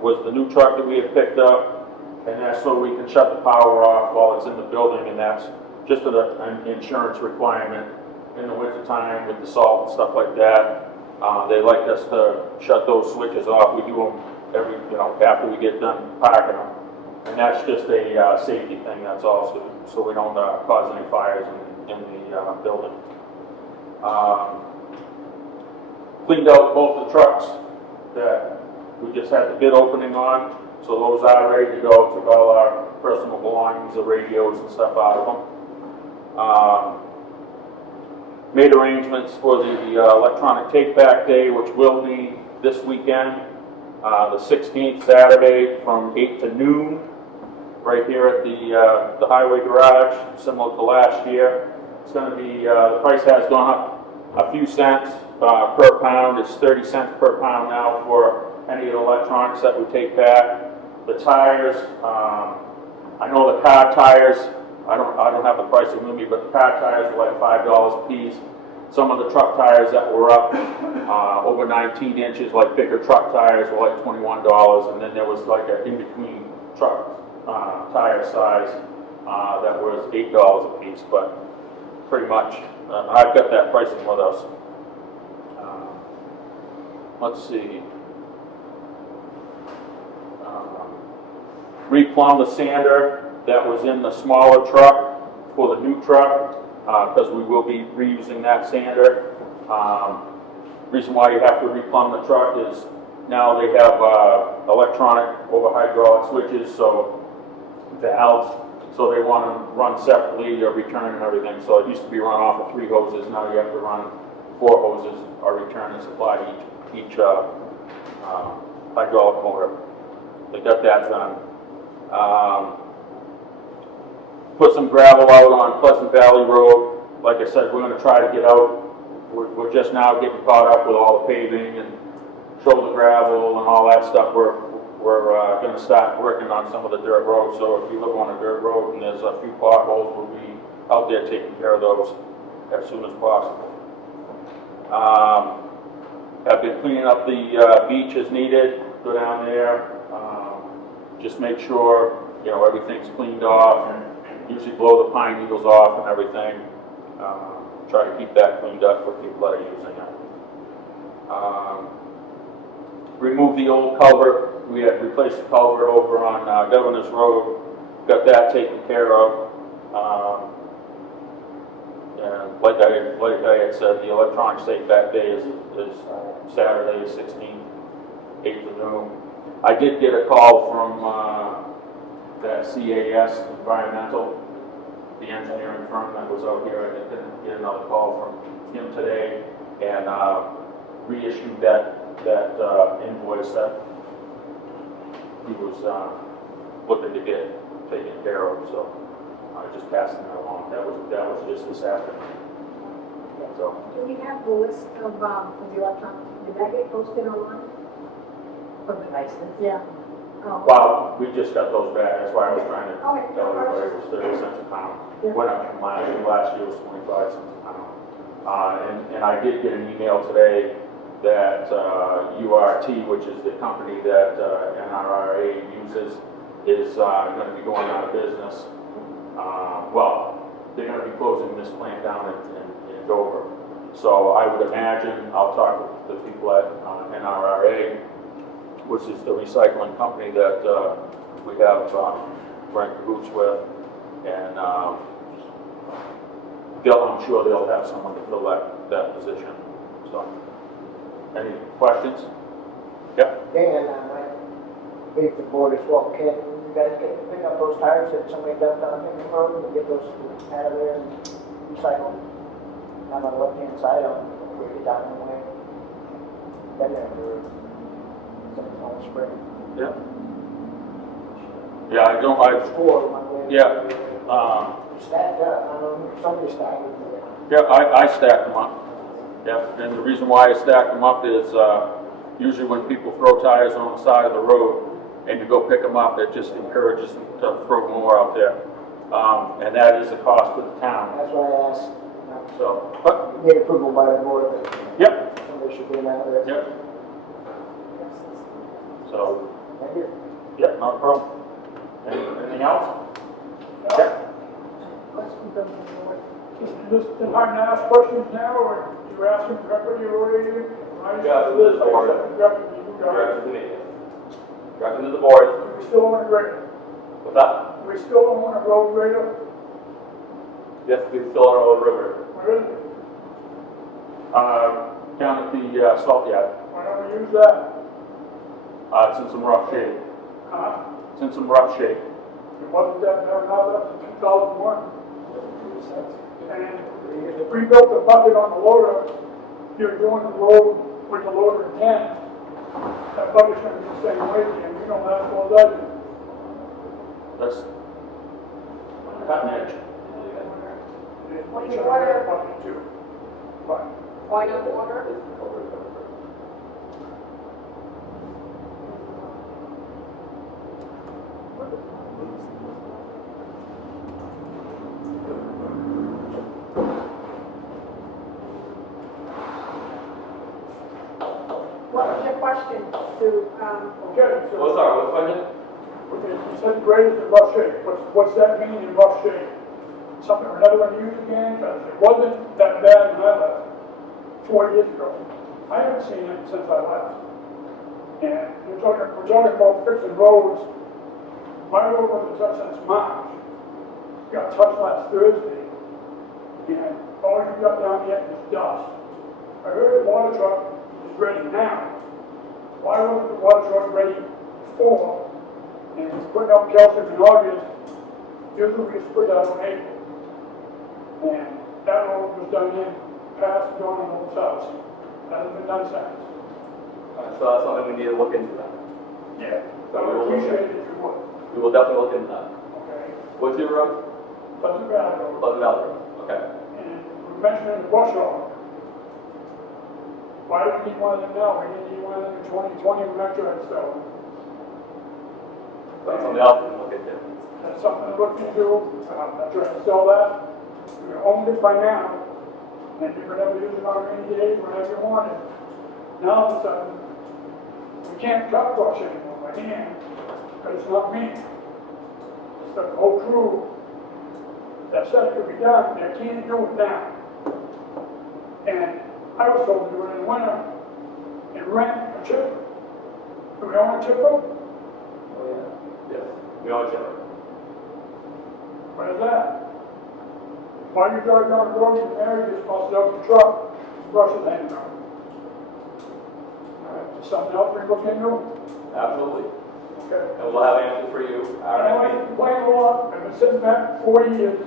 was the new truck that we had picked up, and that's so we can shut the power off while it's in the building, and that's just an insurance requirement in the winter time with the salt and stuff like that. They like us to shut those switches off. We do them after we get done parking them. And that's just a safety thing, that's all, so we don't cause any fires in the building. Cleaned out both the trucks that we just had the bid opening on, so those are ready to go. Took all our personal belongings, the radios and stuff out of them. Made arrangements for the electronic take-back day, which will be this weekend, the 16th, Saturday, from 8 to noon. Right here at the highway garage, similar to last year. It's going to be, the price has gone up a few cents per pound. It's 30 cents per pound now for any of the electronics that we take back. The tires, I know the car tires, I don't have the price with me, but the car tires were like $5 a piece. Some of the truck tires that were up over 19 inches, like bigger truck tires, were like $21, and then there was like an in-between truck tire size that was $8 a piece, but pretty much I've got that pricing with us. Let's see. Replumb the sander that was in the smaller truck for the new truck because we will be reusing that sander. Reason why you have to replumb the truck is now they have electronic over hydraulic switches, so valves So they want them run separately or return and everything. So it used to be run off of 3 hoses, now you have to run 4 hoses or return and supply each hydraulic motor. They got that done. Put some gravel out on Pleasant Valley Road. Like I said, we're gonna try to get out. We're just now getting caught up with all the paving and shoulder gravel and all that stuff. We're gonna start working on some of the dirt roads. So if you live on a dirt road and there's a few potholes, we'll be out there taking care of those as soon as possible. I've been cleaning up the beach as needed. Go down there, just make sure, you know, everything's cleaned off, and usually blow the pine needles off and everything. Try to keep that cleaned up for people that are using it. Remove the old culvert. We had replaced the culvert over on Governor's Road. Got that taken care of. And like I had said, the electronic state that day is Saturday, 16th, 8 to noon. I did get a call from that CAS Environmental, the engineering firm that was out here. I didn't get another call from him today, and reissued that invoice that he was looking to get taken care of. So I just passed that along. That was just this afternoon. So Do we have the list of, for the electronic, did that get posted online? For devices? Yeah. Oh. well, we just got those back. That's why I was trying to Okay. tell everybody it was 30 cents a pound. Yeah. Went up from last year. Last year was 25 cents a pound. And I did get an email today that URT, which is the company that NRRA uses, is going to be going out of business. Well, they're going to be closing this plant down in Dover. So I would imagine, I'll talk with the people at NRRA, which is the recycling company that we have Frank Cahoots with, and I'm sure they'll have someone to fill that position. So, any questions? Yeah. Dan, I might leave the board as well. Can you guys get to pick up those tires that somebody dumped on Picnic Road and get those out of there and recycle? I'm on the left-hand side, I'll break it down the way. Been there for since all spring. Yeah. Yeah, I don't, Four on my way. yeah, Stacked up, I don't know, somebody stacked it. yeah, I stacked them up. Yeah, and the reason why I stacked them up is, usually when people throw tires on the side of the road and you go pick them up, it just encourages them to throw more out there. And that is a cost to the town. That's why I asked, So, but, get approval by the board that yep, somebody should get them out of there. yep. So, Thank you. yep, no problem. Anything else? Yeah. Question from the board. Just time to ask questions now, or you're asking directly already? Yeah, to the board. Directed to me. Directed to the board. We still own a grader. What's that? We still own a road grader. Yes, we still are on the river. Where is it? Down at the salt yard. Why don't we use that? It's in some rough shape. Huh? It's in some rough shape. It wasn't that there now, that was 2001. And if we built the bucket on the loader, you're doing the road with the loader in hand. That bucket's gonna be the same weight, and you know that well, does it? That's cutting edge. It's a rare bucket too. But Why not water? What was your question to, okay, so. What's our, what's question? Okay, you said grade is in rough shape. What's that mean in rough shape? Something we're never going to use again? Because it wasn't that bad when I left 4 years ago. I haven't seen it since I left. And we're talking about fixing roads. My road wasn't touched since March. Got touched last Thursday. And all you got down there is dust. I heard the water truck is ready now. Why wasn't the water truck ready before? And putting up calcium in August, usually we just put that on April. And that road was done in, past John and Old's house. Hasn't been done since. So that's something we need to look into then. Yeah, so I would appreciate it if you would, We will definitely look into that. okay? What's your road? Pleasant Valley Road. Pleasant Valley Road. Okay. And we mentioned the brush hog. Why do we need one of them now? We didn't need one of them in 2020 when that tried to sell them. That's something else we can look into. That's something to look into. I tried to sell that. We owned it by now. And you could ever use it on rainy days whenever you wanted. Now all of a sudden, we can't cut brush anymore by hand, because it's not me. It's the whole crew that said it could be done, they can't do it now. And I was told to do it in the winter and rent a chipper. Do we own a chipper? Oh, yeah. Yes. We own it. What is that? While you drive down the road, you marry, you toss it up the truck, brush is hanging out. Something else we look into? Absolutely. Okay. And we'll have answers for you. I like to complain a lot, I've been sitting back 40 years.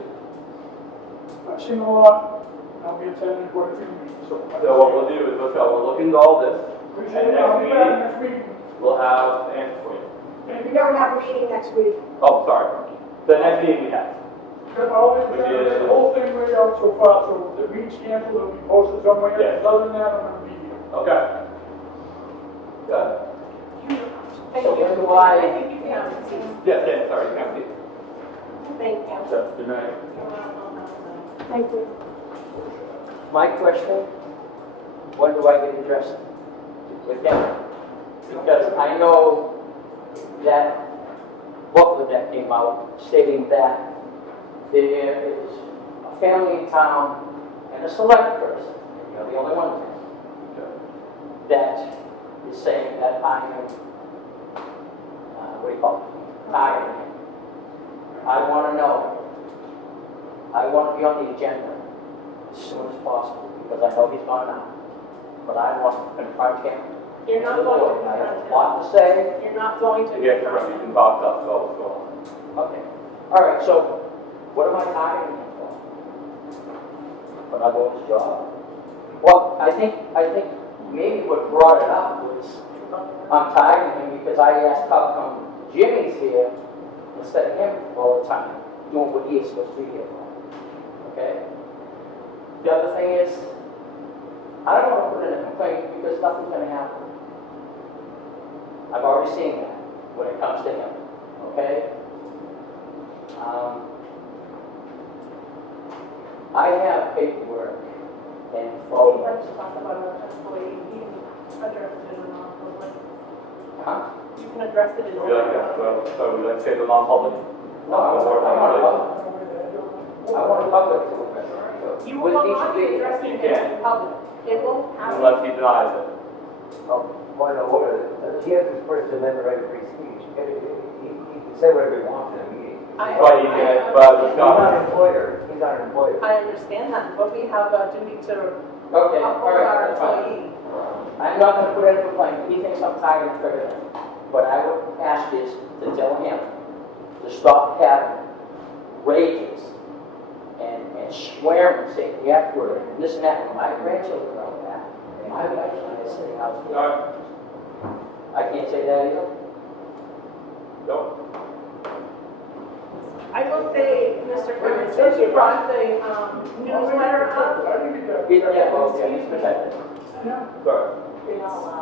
I've seen a lot, and I'll be attending quite a few meetings, so. So what we'll do is we'll look into all this. Appreciate it, And I'll be back next next week. We'll have answers for you. We don't have a meeting next week. Oh, sorry. The next meeting we have. Got all this, the whole thing laid out so far, so the meeting's canceled, it'll be posted somewhere. Yes. Other than that, I'm gonna be here. Okay. Good. Thank So you. when do I- I think you can have a seat. Yes, yes, sorry, you can see. Thank you. So, good night. Thank you. My question, when do I get addressed with them? Because I know that booklet that came out stating that there is a family in town and a select person, and you're the only one there, that is saying that I am, what do you call it, tired. I want to know, I want to be on the agenda as soon as possible, because I know he's gone now. But I want to confront him. You're not going to I have a confront lot to say. You're not going to You confront can talk to us about what's going on. Okay. All right, so what am I targeting him for? When I go to his job? Well, I think maybe what brought it up was I'm targeting him because I asked how come Jimmy's here instead of him all the time, doing what he is supposed to be here for. Okay? The other thing is, I don't want to put in a complaint because nothing's going to happen. I've already seen that when it comes to him. Okay? I have paperwork and photos. Let's talk about an employee, you can address it in a non-public. Huh? You can address it in a Would you like non-public. that? So we like to say the non-public? No, I want a public to address it. You With will each not be meeting. addressing You it can. in public. It will happen. Unless he denies it. Point of order, he has his First Amendment right to free speech. He can say whatever he wants in a meeting. But he can, but He's not discuss. an employer, he's not an employer. I understand that, but we have a duty to Okay, all uphold right, our that's fine. employee. I'm not going to put in a complaint. He thinks I'm targeting for everything. What I would ask is to tell him to stop having rages and swearing and saying the F word and this and that. When my grandchildren are like that, and my wife is sitting out there. Alright. I can't say that either. No. I will say, Mr. Clemens, since you brought the newsletter up, He's protected. Sorry.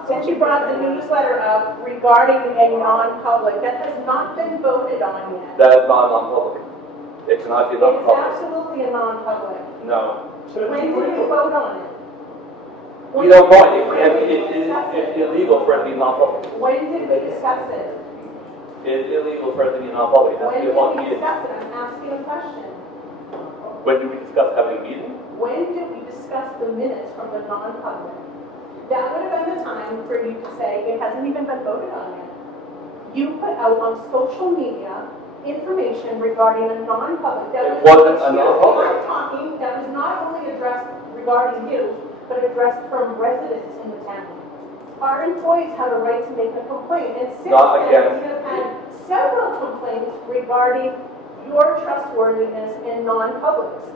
since you brought the newsletter up regarding a non-public, that has not been voted on yet. That is not non-public. It cannot be It's non-public. absolutely a non-public. No. When did we vote on it? We don't want it. It's illegal for it to be non-public. When did we discuss it? It's illegal for it to be non-public. It has When to be did a public we meeting. discuss it? I'm asking a question. When did we discuss having a meeting? When did we discuss the minutes from the non-public? That would have been the time for you to say, it hasn't even been voted on yet. You put out on social media information regarding a non-public. That It wasn't a Excuse me, non-public. I'm talking, that was not only addressed regarding you, but addressed from residents in the town. Our employees have a right to make a complaint, and since Not then, against- we have had several complaints regarding your trustworthiness in non-publics.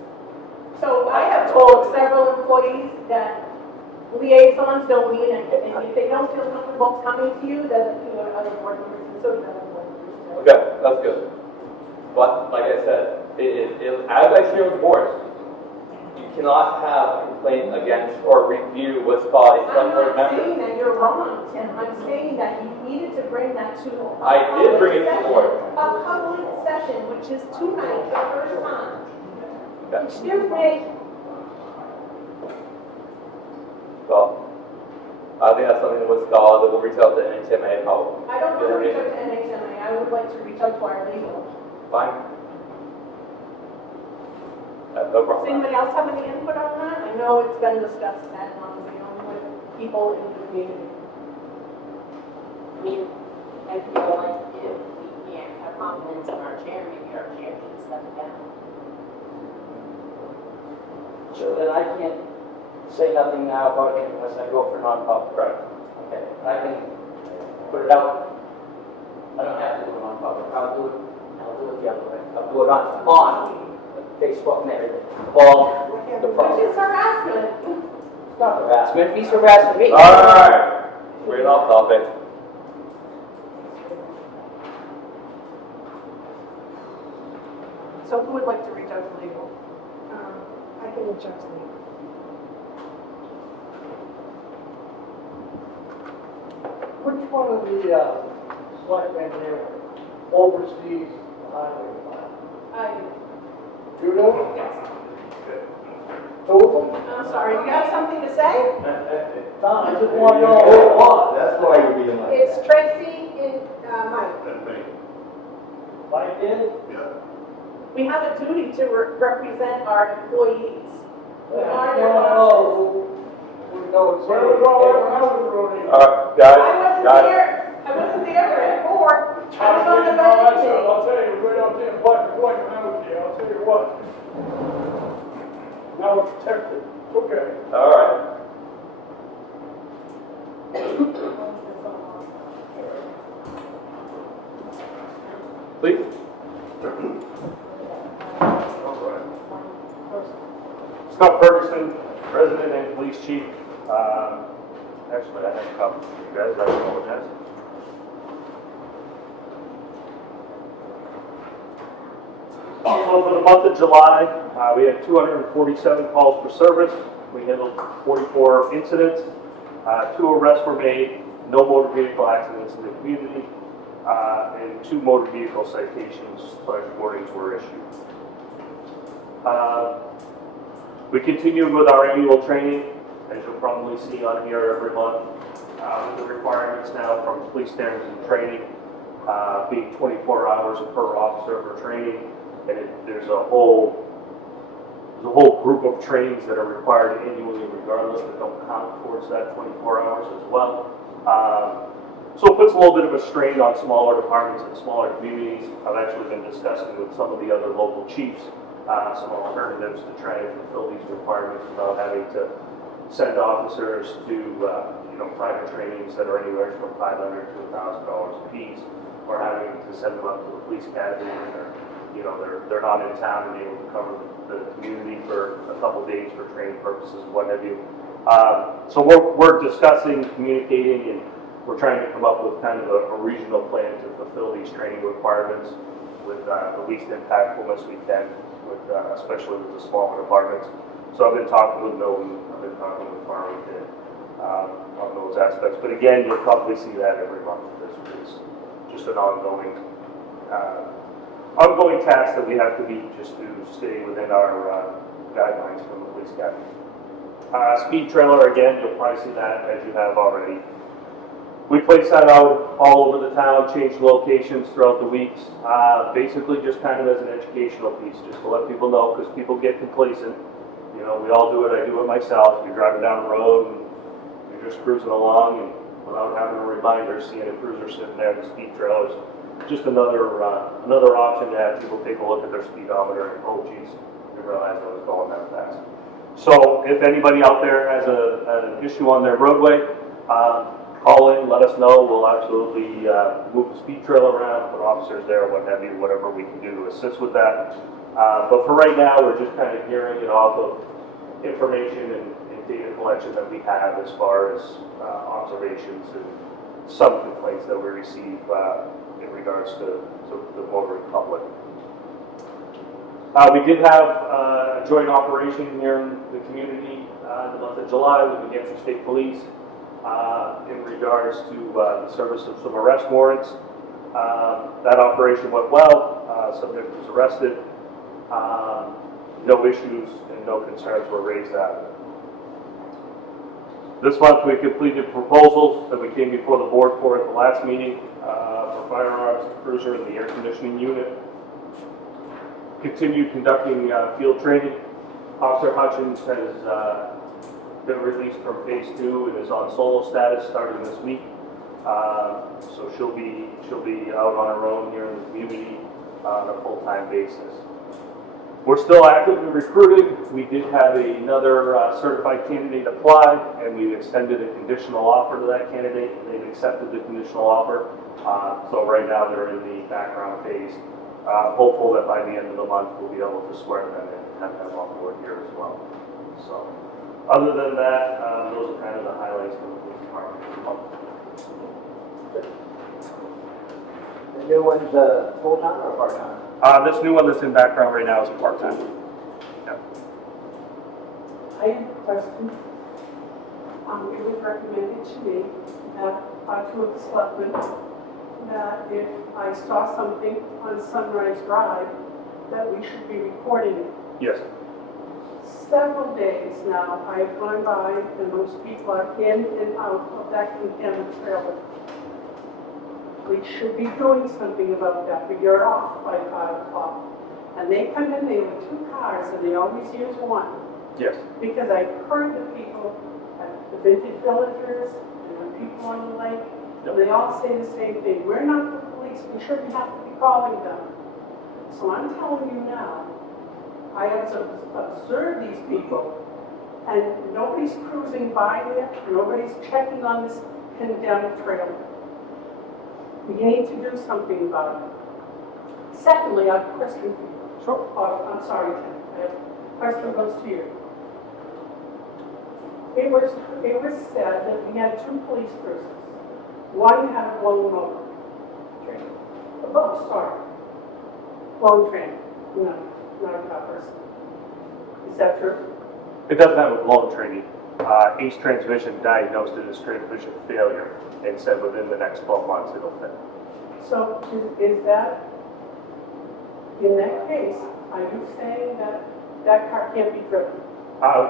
So I have told several employees that liaisons don't mean anything. If they don't feel comfortable coming to you, then you know other board members and so do other board members. Okay, that's good. But like I said, as I share with the board, you cannot have a complaint against or review what's called a I'm select board not member. saying that you're wrong, Tim. I'm saying that you needed to bring that to a I did bring it to the board. A public session, which is tonight, the first time. Okay. Excuse me. So, I think that's something that was called, that we'll reach out to NHMA about. I don't want to reach out to NHMA. I would like to reach out to our legal. Fine. That's no Does problem. anybody else have any input on that? I know it's been discussed ad nauseam with people in the community. I mean, I feel like if we can't have confidence in our chair, maybe our chair should step down. So then I can't say nothing now about it unless I go for non-public. Right. Okay, I can put it out. I don't have to do it non-public. I'll do it the other way. I'll do it on Facebook and everything. All the Which problem. is harassment. It's not harassment, he's harassing me. Alright, we're off topic. So who would like to reach out to legal? I can reach out to you. Which one of the, selectmen there oversees the highway department? You do? Yes. Two of them? I'm sorry, you got something to say? Tom, I just want to know who it was. That's why you're being like. It's Tracy and, Mike. Mike did? We have a duty to represent our employees. We are their No, bosses. we know it's. Where was all that when I was running? Alright, I wasn't there at 4. I was on the budget committee. I'll tell you, right out there in black and white when I was there, I'll tell you what. Now it's protected, okay. Alright. Please. Scott Ferguson, President and Police Chief. Actually, I have a copy for you guys, I apologize. So for the month of July, we had 247 calls for service. We handled 44 incidents. 2 arrests were made, no motor vehicle accidents in the community, and 2 motor vehicle citations / warnings were issued. We continued with our annual training, as you'll probably see on here every month. The requirements now from police standards and training being 24 hours per officer for training, and there's a whole group of trainings that are required annually regardless that don't count towards that 24 hours as well. So it puts a little bit of a strain on smaller departments and smaller communities. I've actually been discussing with some of the other local chiefs some alternatives to try and fulfill these requirements without having to send officers to private trainings that are anywhere from $500 to $1,000 a piece, or having to send them up to the police academy, or they're not in town and able to cover the community for a couple days for training purposes and what have you. So we're discussing, communicating, and we're trying to come up with kind of a regional plan to fulfill these training requirements with the least impactfulness we can, especially with the smaller departments. So I've been talking with Middleton, I've been talking with Farmington on those aspects. But again, you'll probably see that every month. This is just an ongoing task that we have to meet just to stay within our guidelines from the police academy. Speed trailer, again, you'll probably see that as you have already. We place that out all over the town, change locations throughout the weeks, basically just kind of as an educational piece, just to let people know, because people get complacent. We all do it, I do it myself. You're driving down the road and you're just cruising along, and without having a reminder, seeing a cruiser sitting there, the speed trailer is just another option to have people take a look at their speedometer and, oh geez, didn't realize I was going that fast. So if anybody out there has an issue on their roadway, call in, let us know, we'll absolutely move the speed trail around, put officers there, what have you, whatever we can do to assist with that. But for right now, we're just kind of gearing it off of information and data collection that we have as far as observations and some complaints that we receive in regards to the motoring public. We did have a joint operation here in the community in the month of July with the New Hampshire State Police in regards to the service of some arrest warrants. That operation went well. Subject was arrested. No issues and no concerns were raised at it. This month we completed proposals that we came before the board for at the last meeting for firearms, cruiser, and the air conditioning unit. Continued conducting field training. Officer Hutchins has been released from phase 2 and is on solo status starting this week. So she'll be out on her own here in the community on a full-time basis. We're still actively recruiting. We did have another certified candidate apply, and we've extended a conditional offer to that candidate, and they've accepted the conditional offer. So right now they're in the background phase. Hopeful that by the end of the month we'll be able to swear them in and have them on board here as well. So other than that, those are kind of the highlights from the police department. The new one's full-time or part-time? This new one that's in background right now is a part-time. Yeah. I have a question. It was recommended to me that to the selectmen that if I saw something on Sunrise Drive, that we should be reporting it. Yes. Several days now, I have gone by and those people are in and out of that containment trailer. We should be doing something about that, but you're off by 5 o'clock. And they come in there with 2 cars and they always use one. Yes. Because I've heard the people at the vintage villagers and the people on the lake, they all say the same thing. We're not the police, we shouldn't have to be calling them. So I'm telling you now, I have observed these people and nobody's cruising by there, nobody's checking on this condemned trailer. We need to do something about it. Secondly, I have a question for you. Sure. I'm sorry, Tim. I have a question goes to you. It was said that we had 2 police cruisers. One had a blown motor training. Oh, sorry. Blown training. No, not a cop person. Is that true? It doesn't have a blown training. Ace Transmission diagnosed it as transmission failure and said within the next 12 months it'll fit. So is that, in that case, are you saying that that car can't be driven?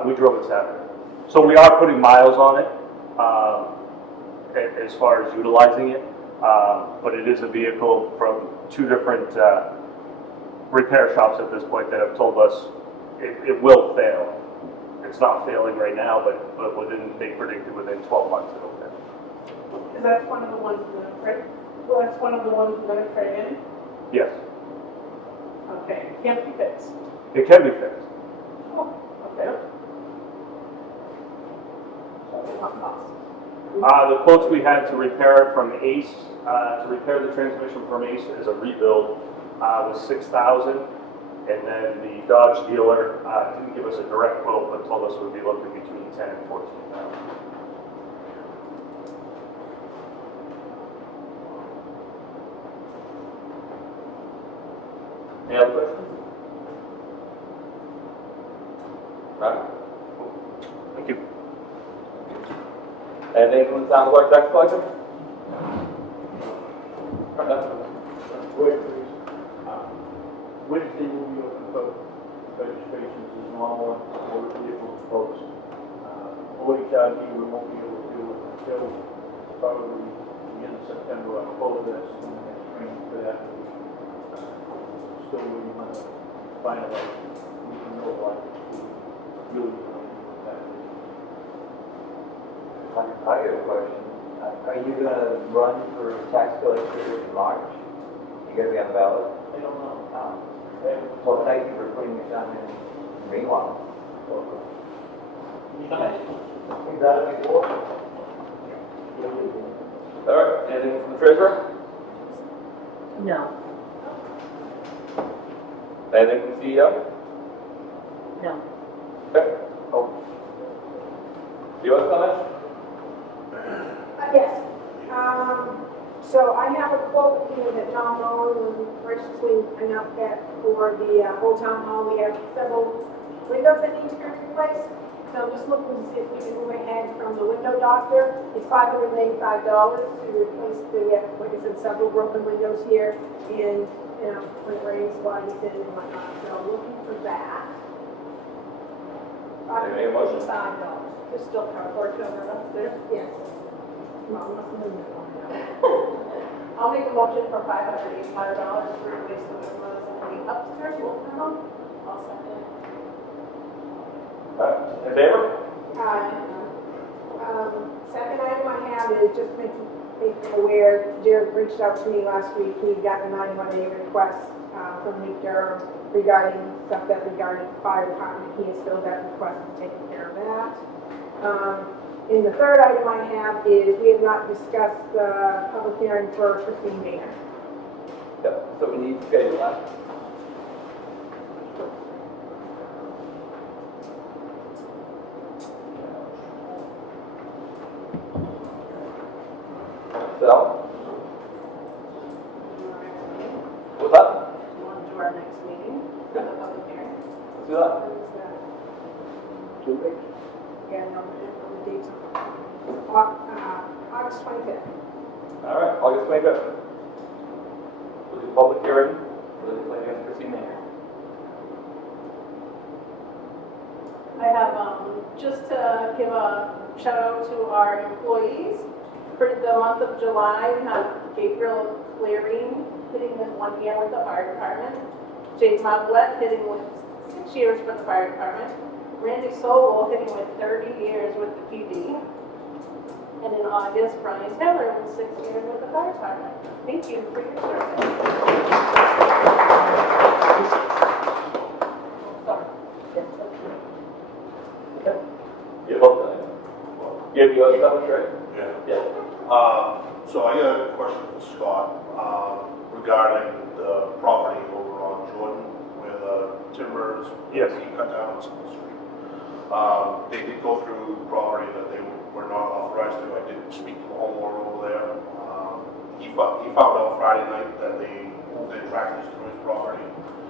We drove it Saturday. So we are putting miles on it as far as utilizing it, but it is a vehicle from 2 different repair shops at this point that have told us it will fail. It's not failing right now, but they predicted within 12 months it'll fail. Because that's one of the ones we're going to trade. Well, that's one of the ones we're going to trade in? Yes. Okay, it can't be fixed. It can be fixed. Oh, okay. The quotes we had to repair it from Ace, to repair the transmission from Ace as a rebuild, was $6,000. And then the Dodge dealer didn't give us a direct quote, but told us we'd be looking between $10,000 and $14,000. Any other questions? Right. Thank you. Anything from the town clerk, tax collector? Wait, please. Wednesday will be open for registrations as normal, motor vehicle folks. OHID we won't be able to do it until probably the end of September, October, that's when the next training for that. Still waiting on the finalize. We can know what we really want to do with that. I got a question. Are you gonna run for tax collector in March? You gonna be on the ballot? I don't know. Well, thank you for putting this on in meanwhile. You done it? You done it before? All right, anything from the treasurer? No. Anything from the CEO? No. Okay. Oh. Do you want to comment? Yes. So I have a quote here that John Nolan graciously enough that for the Old Town Hall, we have several windows that need to be replaced. So I'm just looking to see if we can move ahead from the window doctor. It's $585 to replace the, like I said, several broken windows here. And, you know, when it rains, sliding in and whatnot. So I'm looking for that. Any motion? $5. There's still cardboard cover upstairs. Yes. Well, must have been I'll make a motion for $585 to replace the windows in the upstairs Wilton Hall. I'll second it. In favor? Second item I have is just making you aware, Jared reached out to me last week, he got a 91A request from New Durham regarding stuff that regarding the fire department. He has filled that request and taken care of that. And the third item I have is we have not discussed the public hearing for Christine Mayer. Yep, so we need to schedule that. So, what's that? You want to do our next meeting for the public hearing? Let's do that. When is that? 2 weeks. Yeah, no, the dates are August 25th. All right, August 25th. We'll do public hearing for the planning of Christine Mayer. I have, just to give a shout out to our employees. For the month of July, we have Gabriel Clearing hitting with 1 year with the fire department. James Moblett hitting with 6 years for the fire department. Randy Sobel hitting with 30 years with the PD. And in August, Brian Taylor with 6 years with the fire department. Thank you for your service. Sorry. You hope that. You have something, right? Yeah. Yeah. So I got a question for Scott, regarding the property over on Jordan where the timbers Yes. being cut down on South Street. They did go through property that they were not authorized to. I did speak to the homeowner over there. He found out Friday night that they moved their tractors through his property.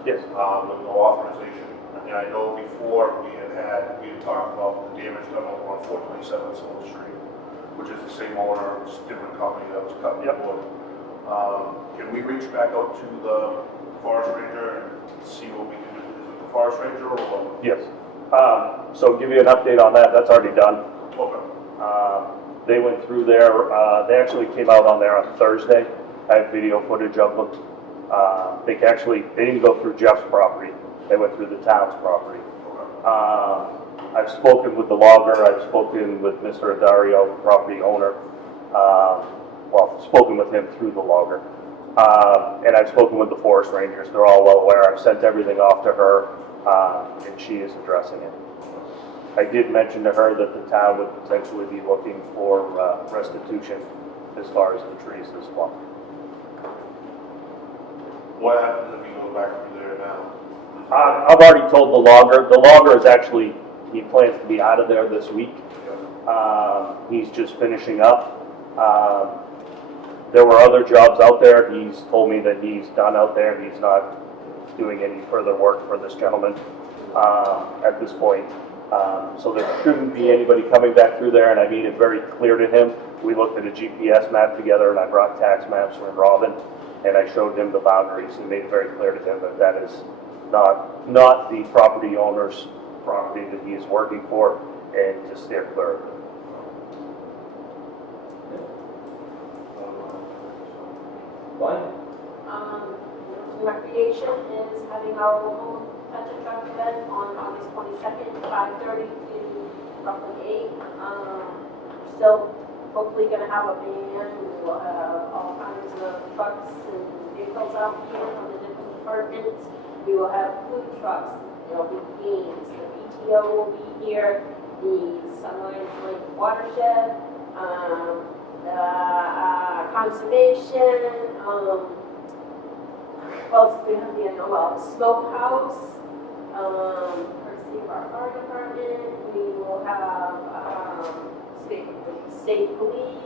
Yes. With no authorization. And I know before we had talked about the damage done over on 427 Silver Street, which is the same owner, it's a different company that was cutting the wood. Can we reach back out to the forest ranger and see what we can do? Is it the forest ranger or? Yes. So give you an update on that, that's already done. Okay. They went through there, they actually came out on there on Thursday. I have video footage of them. They didn't go through Jeff's property, they went through the town's property. I've spoken with the logger, I've spoken with Mr. Adario, property owner. Spoken with him through the logger. And I've spoken with the forest rangers, they're all well aware. I've sent everything off to her, and she is addressing it. I did mention to her that the town would potentially be looking for restitution as far as the trees as well. What happens if he goes back through there now? I've already told the logger is actually, he plans to be out of there this week. He's just finishing up. There were other jobs out there. He's told me that he's done out there. He's not doing any further work for this gentleman at this point. So there shouldn't be anybody coming back through there, and I made it very clear to him. We looked at a GPS map together, and I brought tax maps from Robin, and I showed him the boundaries and made it very clear to him that that is not the property owner's property that he is working for, and to steer clear of it. Fine. Recreation is having our local touch and truck event on August 22nd, 5:30 to roughly 8. Still hopefully going to have a band. We will have all kinds of trucks and vehicles out here from the different departments. We will have food trucks. There'll be games. The PTO will be here. The Sunlight Lake Watershed. conservation, well, we have the smokehouse, courtesy of our fire department. We will have, state police.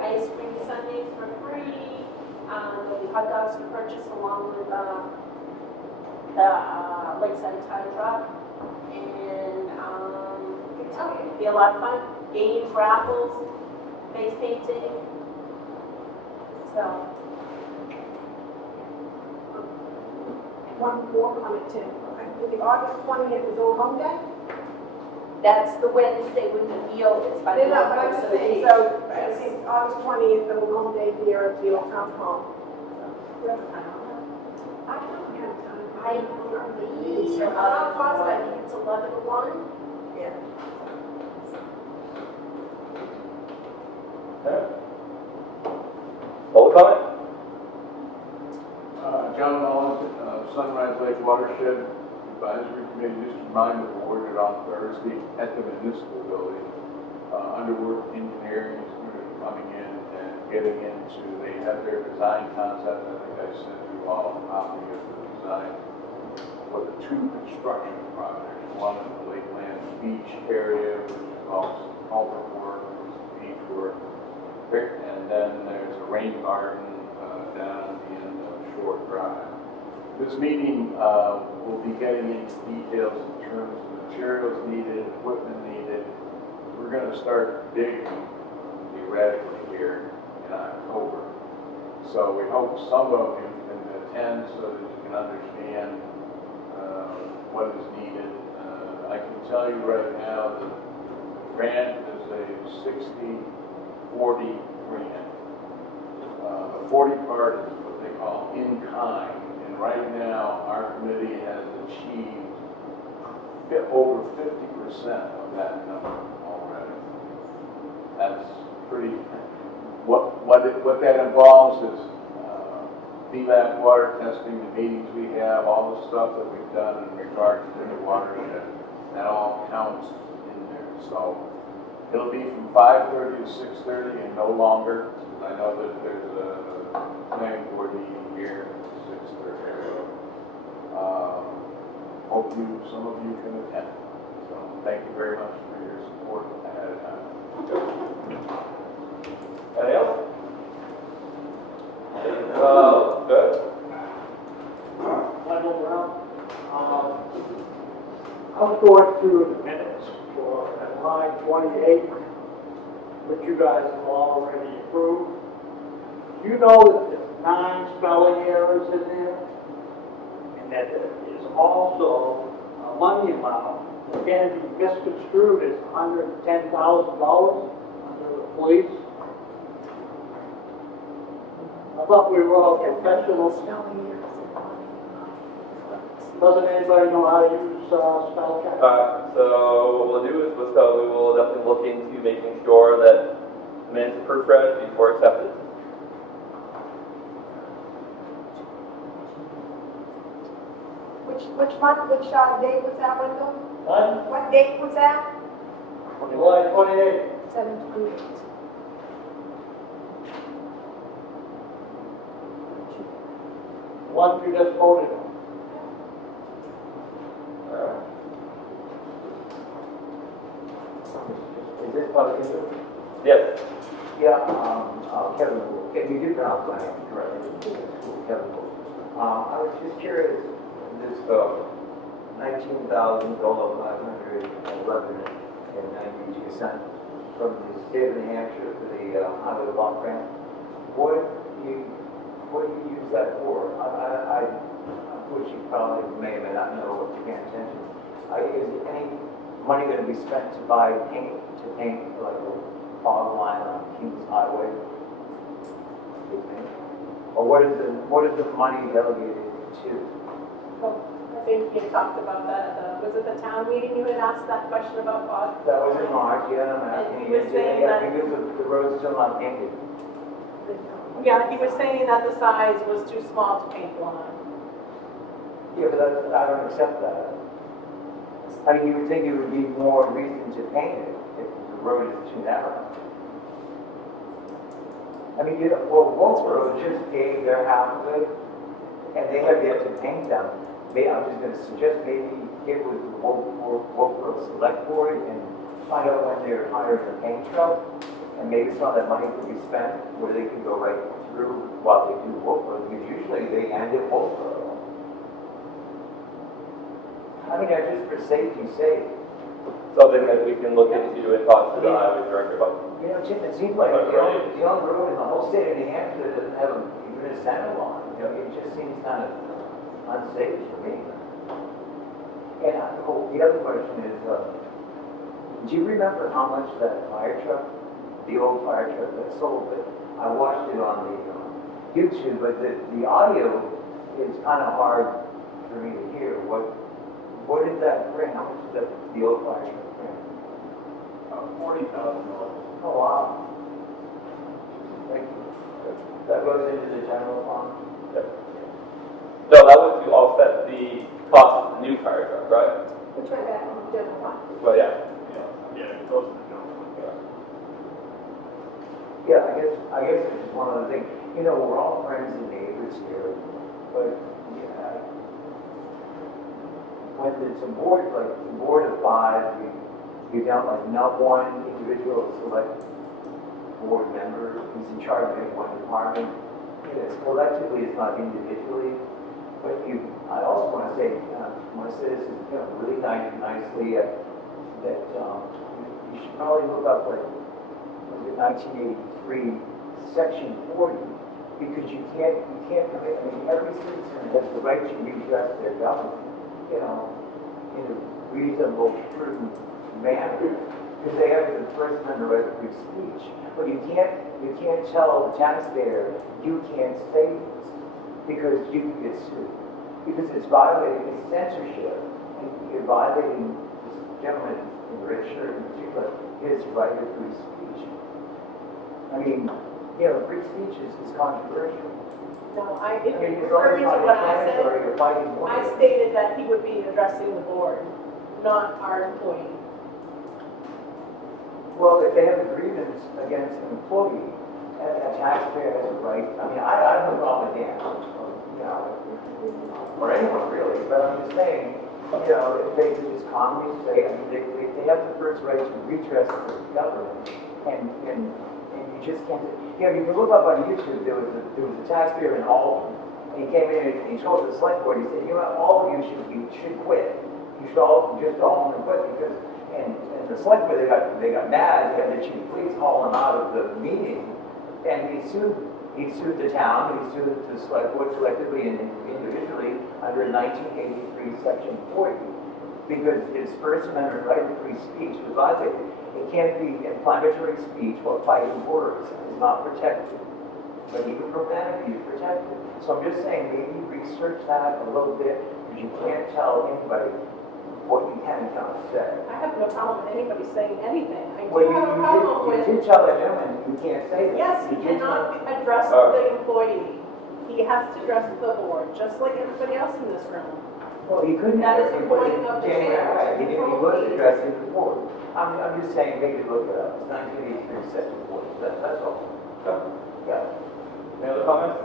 Ice cream sundaes for free. There'll be hot dogs to purchase along with, the Lakeside Tire Truck. And, it'll be a lot of fun. Games, raffles, face painting. So, One more comment, Tim. I believe August 20th is Old Home Day? that's the Wednesday when the meal is by the No, but I'm locals just of the saying, day. so, I think August 20th, the Old Home Day here at the Old Town Hall. I don't have time. I believe, So, I'm not positive, I think it's 11 to 1. Yeah. Public comment? John Mullins, Sunrise Lake Watershed Advisory Committee, just to remind the board that on Thursday at the municipal building, Underwood Engineering is going to be coming in and getting into, they have their design concept. I think I sent you all a copy of the design for the two construction projects. One in the Lakeland Beach area, which is called culvert work, beach work. And then there's a rain garden down at the end of Shore Drive. This meeting will be getting into details in terms of materials needed, equipment needed. We're going to start digging theoretically here in October. So we hope some of you can attend so that you can understand what is needed. I can tell you right now that the grant is a 60-40 grant. The 40 part is what they call in kind, and right now our committee has achieved over 50% of that number already. That's pretty. What that involves is VLAP water testing, the meetings we have, all the stuff that we've done in regards to the watershed. That all counts in there. So it'll be from 5:30 to 6:30 and no longer. I know that there's a planning board meeting here at 6:30. Hope some of you can attend. So thank you very much for your support ahead of time. Anything else? Good. Michael Brown. I'm going through the minutes for line 28, which you guys have already approved. Do you know that there's 9 spelling errors in there? And that there is also a money amount that can be misconstrued as $110,000 under the police? I thought we were all professionals. Doesn't anybody know how to use spell check? So what we'll do is we will definitely look into making sure that the minutes are proofread before accepted. Which month, which date was that, Wendell? What? What date was that? July 28th. 7/28. One you just voted on. Is this public input? Yes. Yeah, Kevin, you did pronounce my name correctly. Kevin. I was just curious, this $19,511.92 from the state of New Hampshire for the highway block grant. What do you use that for? Which you probably may or may not know if you're paying attention. Is any money going to be spent to buy paint, like a fog line on Kings Highway? Or what is the money delegated to? Well, I think you talked about that, was it the town meeting you had asked that question about fog? That was in March, yeah, I'm asking. And he was saying that- Because the road's still not painted. Yeah, he was saying that the size was too small to paint the line. Yeah, but I don't accept that. I mean, you would think it would be more reason to paint it if the road is too narrow. I mean, you know, well, Wolfboro just gave their half of it, and they have yet to paint them. I'm just gonna suggest maybe get with the Wolfboro Select Board and find out when they're hiring a paint truck, and maybe some of that money could be spent where they can go right through while they do Wolfboro, because usually they end at Wolfboro. I mean, just for safety's sake. Something that we can look into and talk to the highway director about. You know, Jim, it seems like the only road in the whole state of New Hampshire that doesn't have even a center line. You know, it just seems kind of unsafe for me. And the other question is, do you remember how much that fire truck, the old fire truck that sold it? I watched it on the YouTube, but the audio is kind of hard for me to hear. What did that bring? How much did the old fire truck bring? $40,000. Oh, wow. Thank you. That goes into the general fund? Yep. So that was to offset the cost of the new fire truck, right? Which went back on the general fund. Well, yeah. Yeah, it goes to the general. Yeah, I guess it's just one other thing. You know, we're all friends and neighbors here, but yeah, when it's a board, like the board of five, you don't like not one individual select board member who's in charge of any one department. It's collectively, it's not individually. But I also want to say, this is, you know, really nicely that you should probably look up like was it 1983 section 40, because you can't commit. I mean, every citizen has the right to redress their government, you know, in a reasonable, prudent manner, because they have the First Amendment right of free speech. But you can't tell the taxpayer you can't say this because you can get sued, because it's violating censorship, and you're violating this gentleman in the red shirt in particular his right of free speech. I mean, you know, free speech is controversial. No, I if mean, you as long refer as me it's to not what I inflammatory, said, you're fighting war. I stated that he would be addressing the board, not our employee. Well, if they have a grievance against an employee, a taxpayer has a right. I mean, I have no problem with Dan, you know, or anyone really, but I'm just saying, you know, if they could just calmly say, I mean, they have the first right to redress the government, and you just can't. You know, you can look up on YouTube. There was a taxpayer in Alton, and he came in and he told the select board. He said, you know, all of you should quit. You should all just go home and quit because. And the select board, they got mad. They had the chief of police haul him out of the meeting, and he sued the town. He sued the select board collectively and individually under 1983 section 40 because his First Amendment right to free speech was violated. It can't be inflammatory speech or fighting words. It's not protected. But even profanity is protected. So I'm just saying, maybe research that a little bit, because you can't tell anybody what you can and cannot say. I have no problem with anybody saying anything. I do Well, have a problem you with, did tell that gentleman you can't say that. yes, he You did cannot tell- address the employee. He has to address the board, just like everybody else in this room. Well, he couldn't. That is he the couldn't- point of the January, chair, right. to He control was the- addressing the board. I'm just saying, maybe look it up. It's 1983 section 40. That's all. Yeah. Any other comments?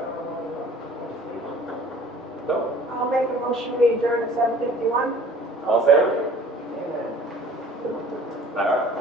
No? I'll make a motion, we adjourn at 7:51. All in favor? All right.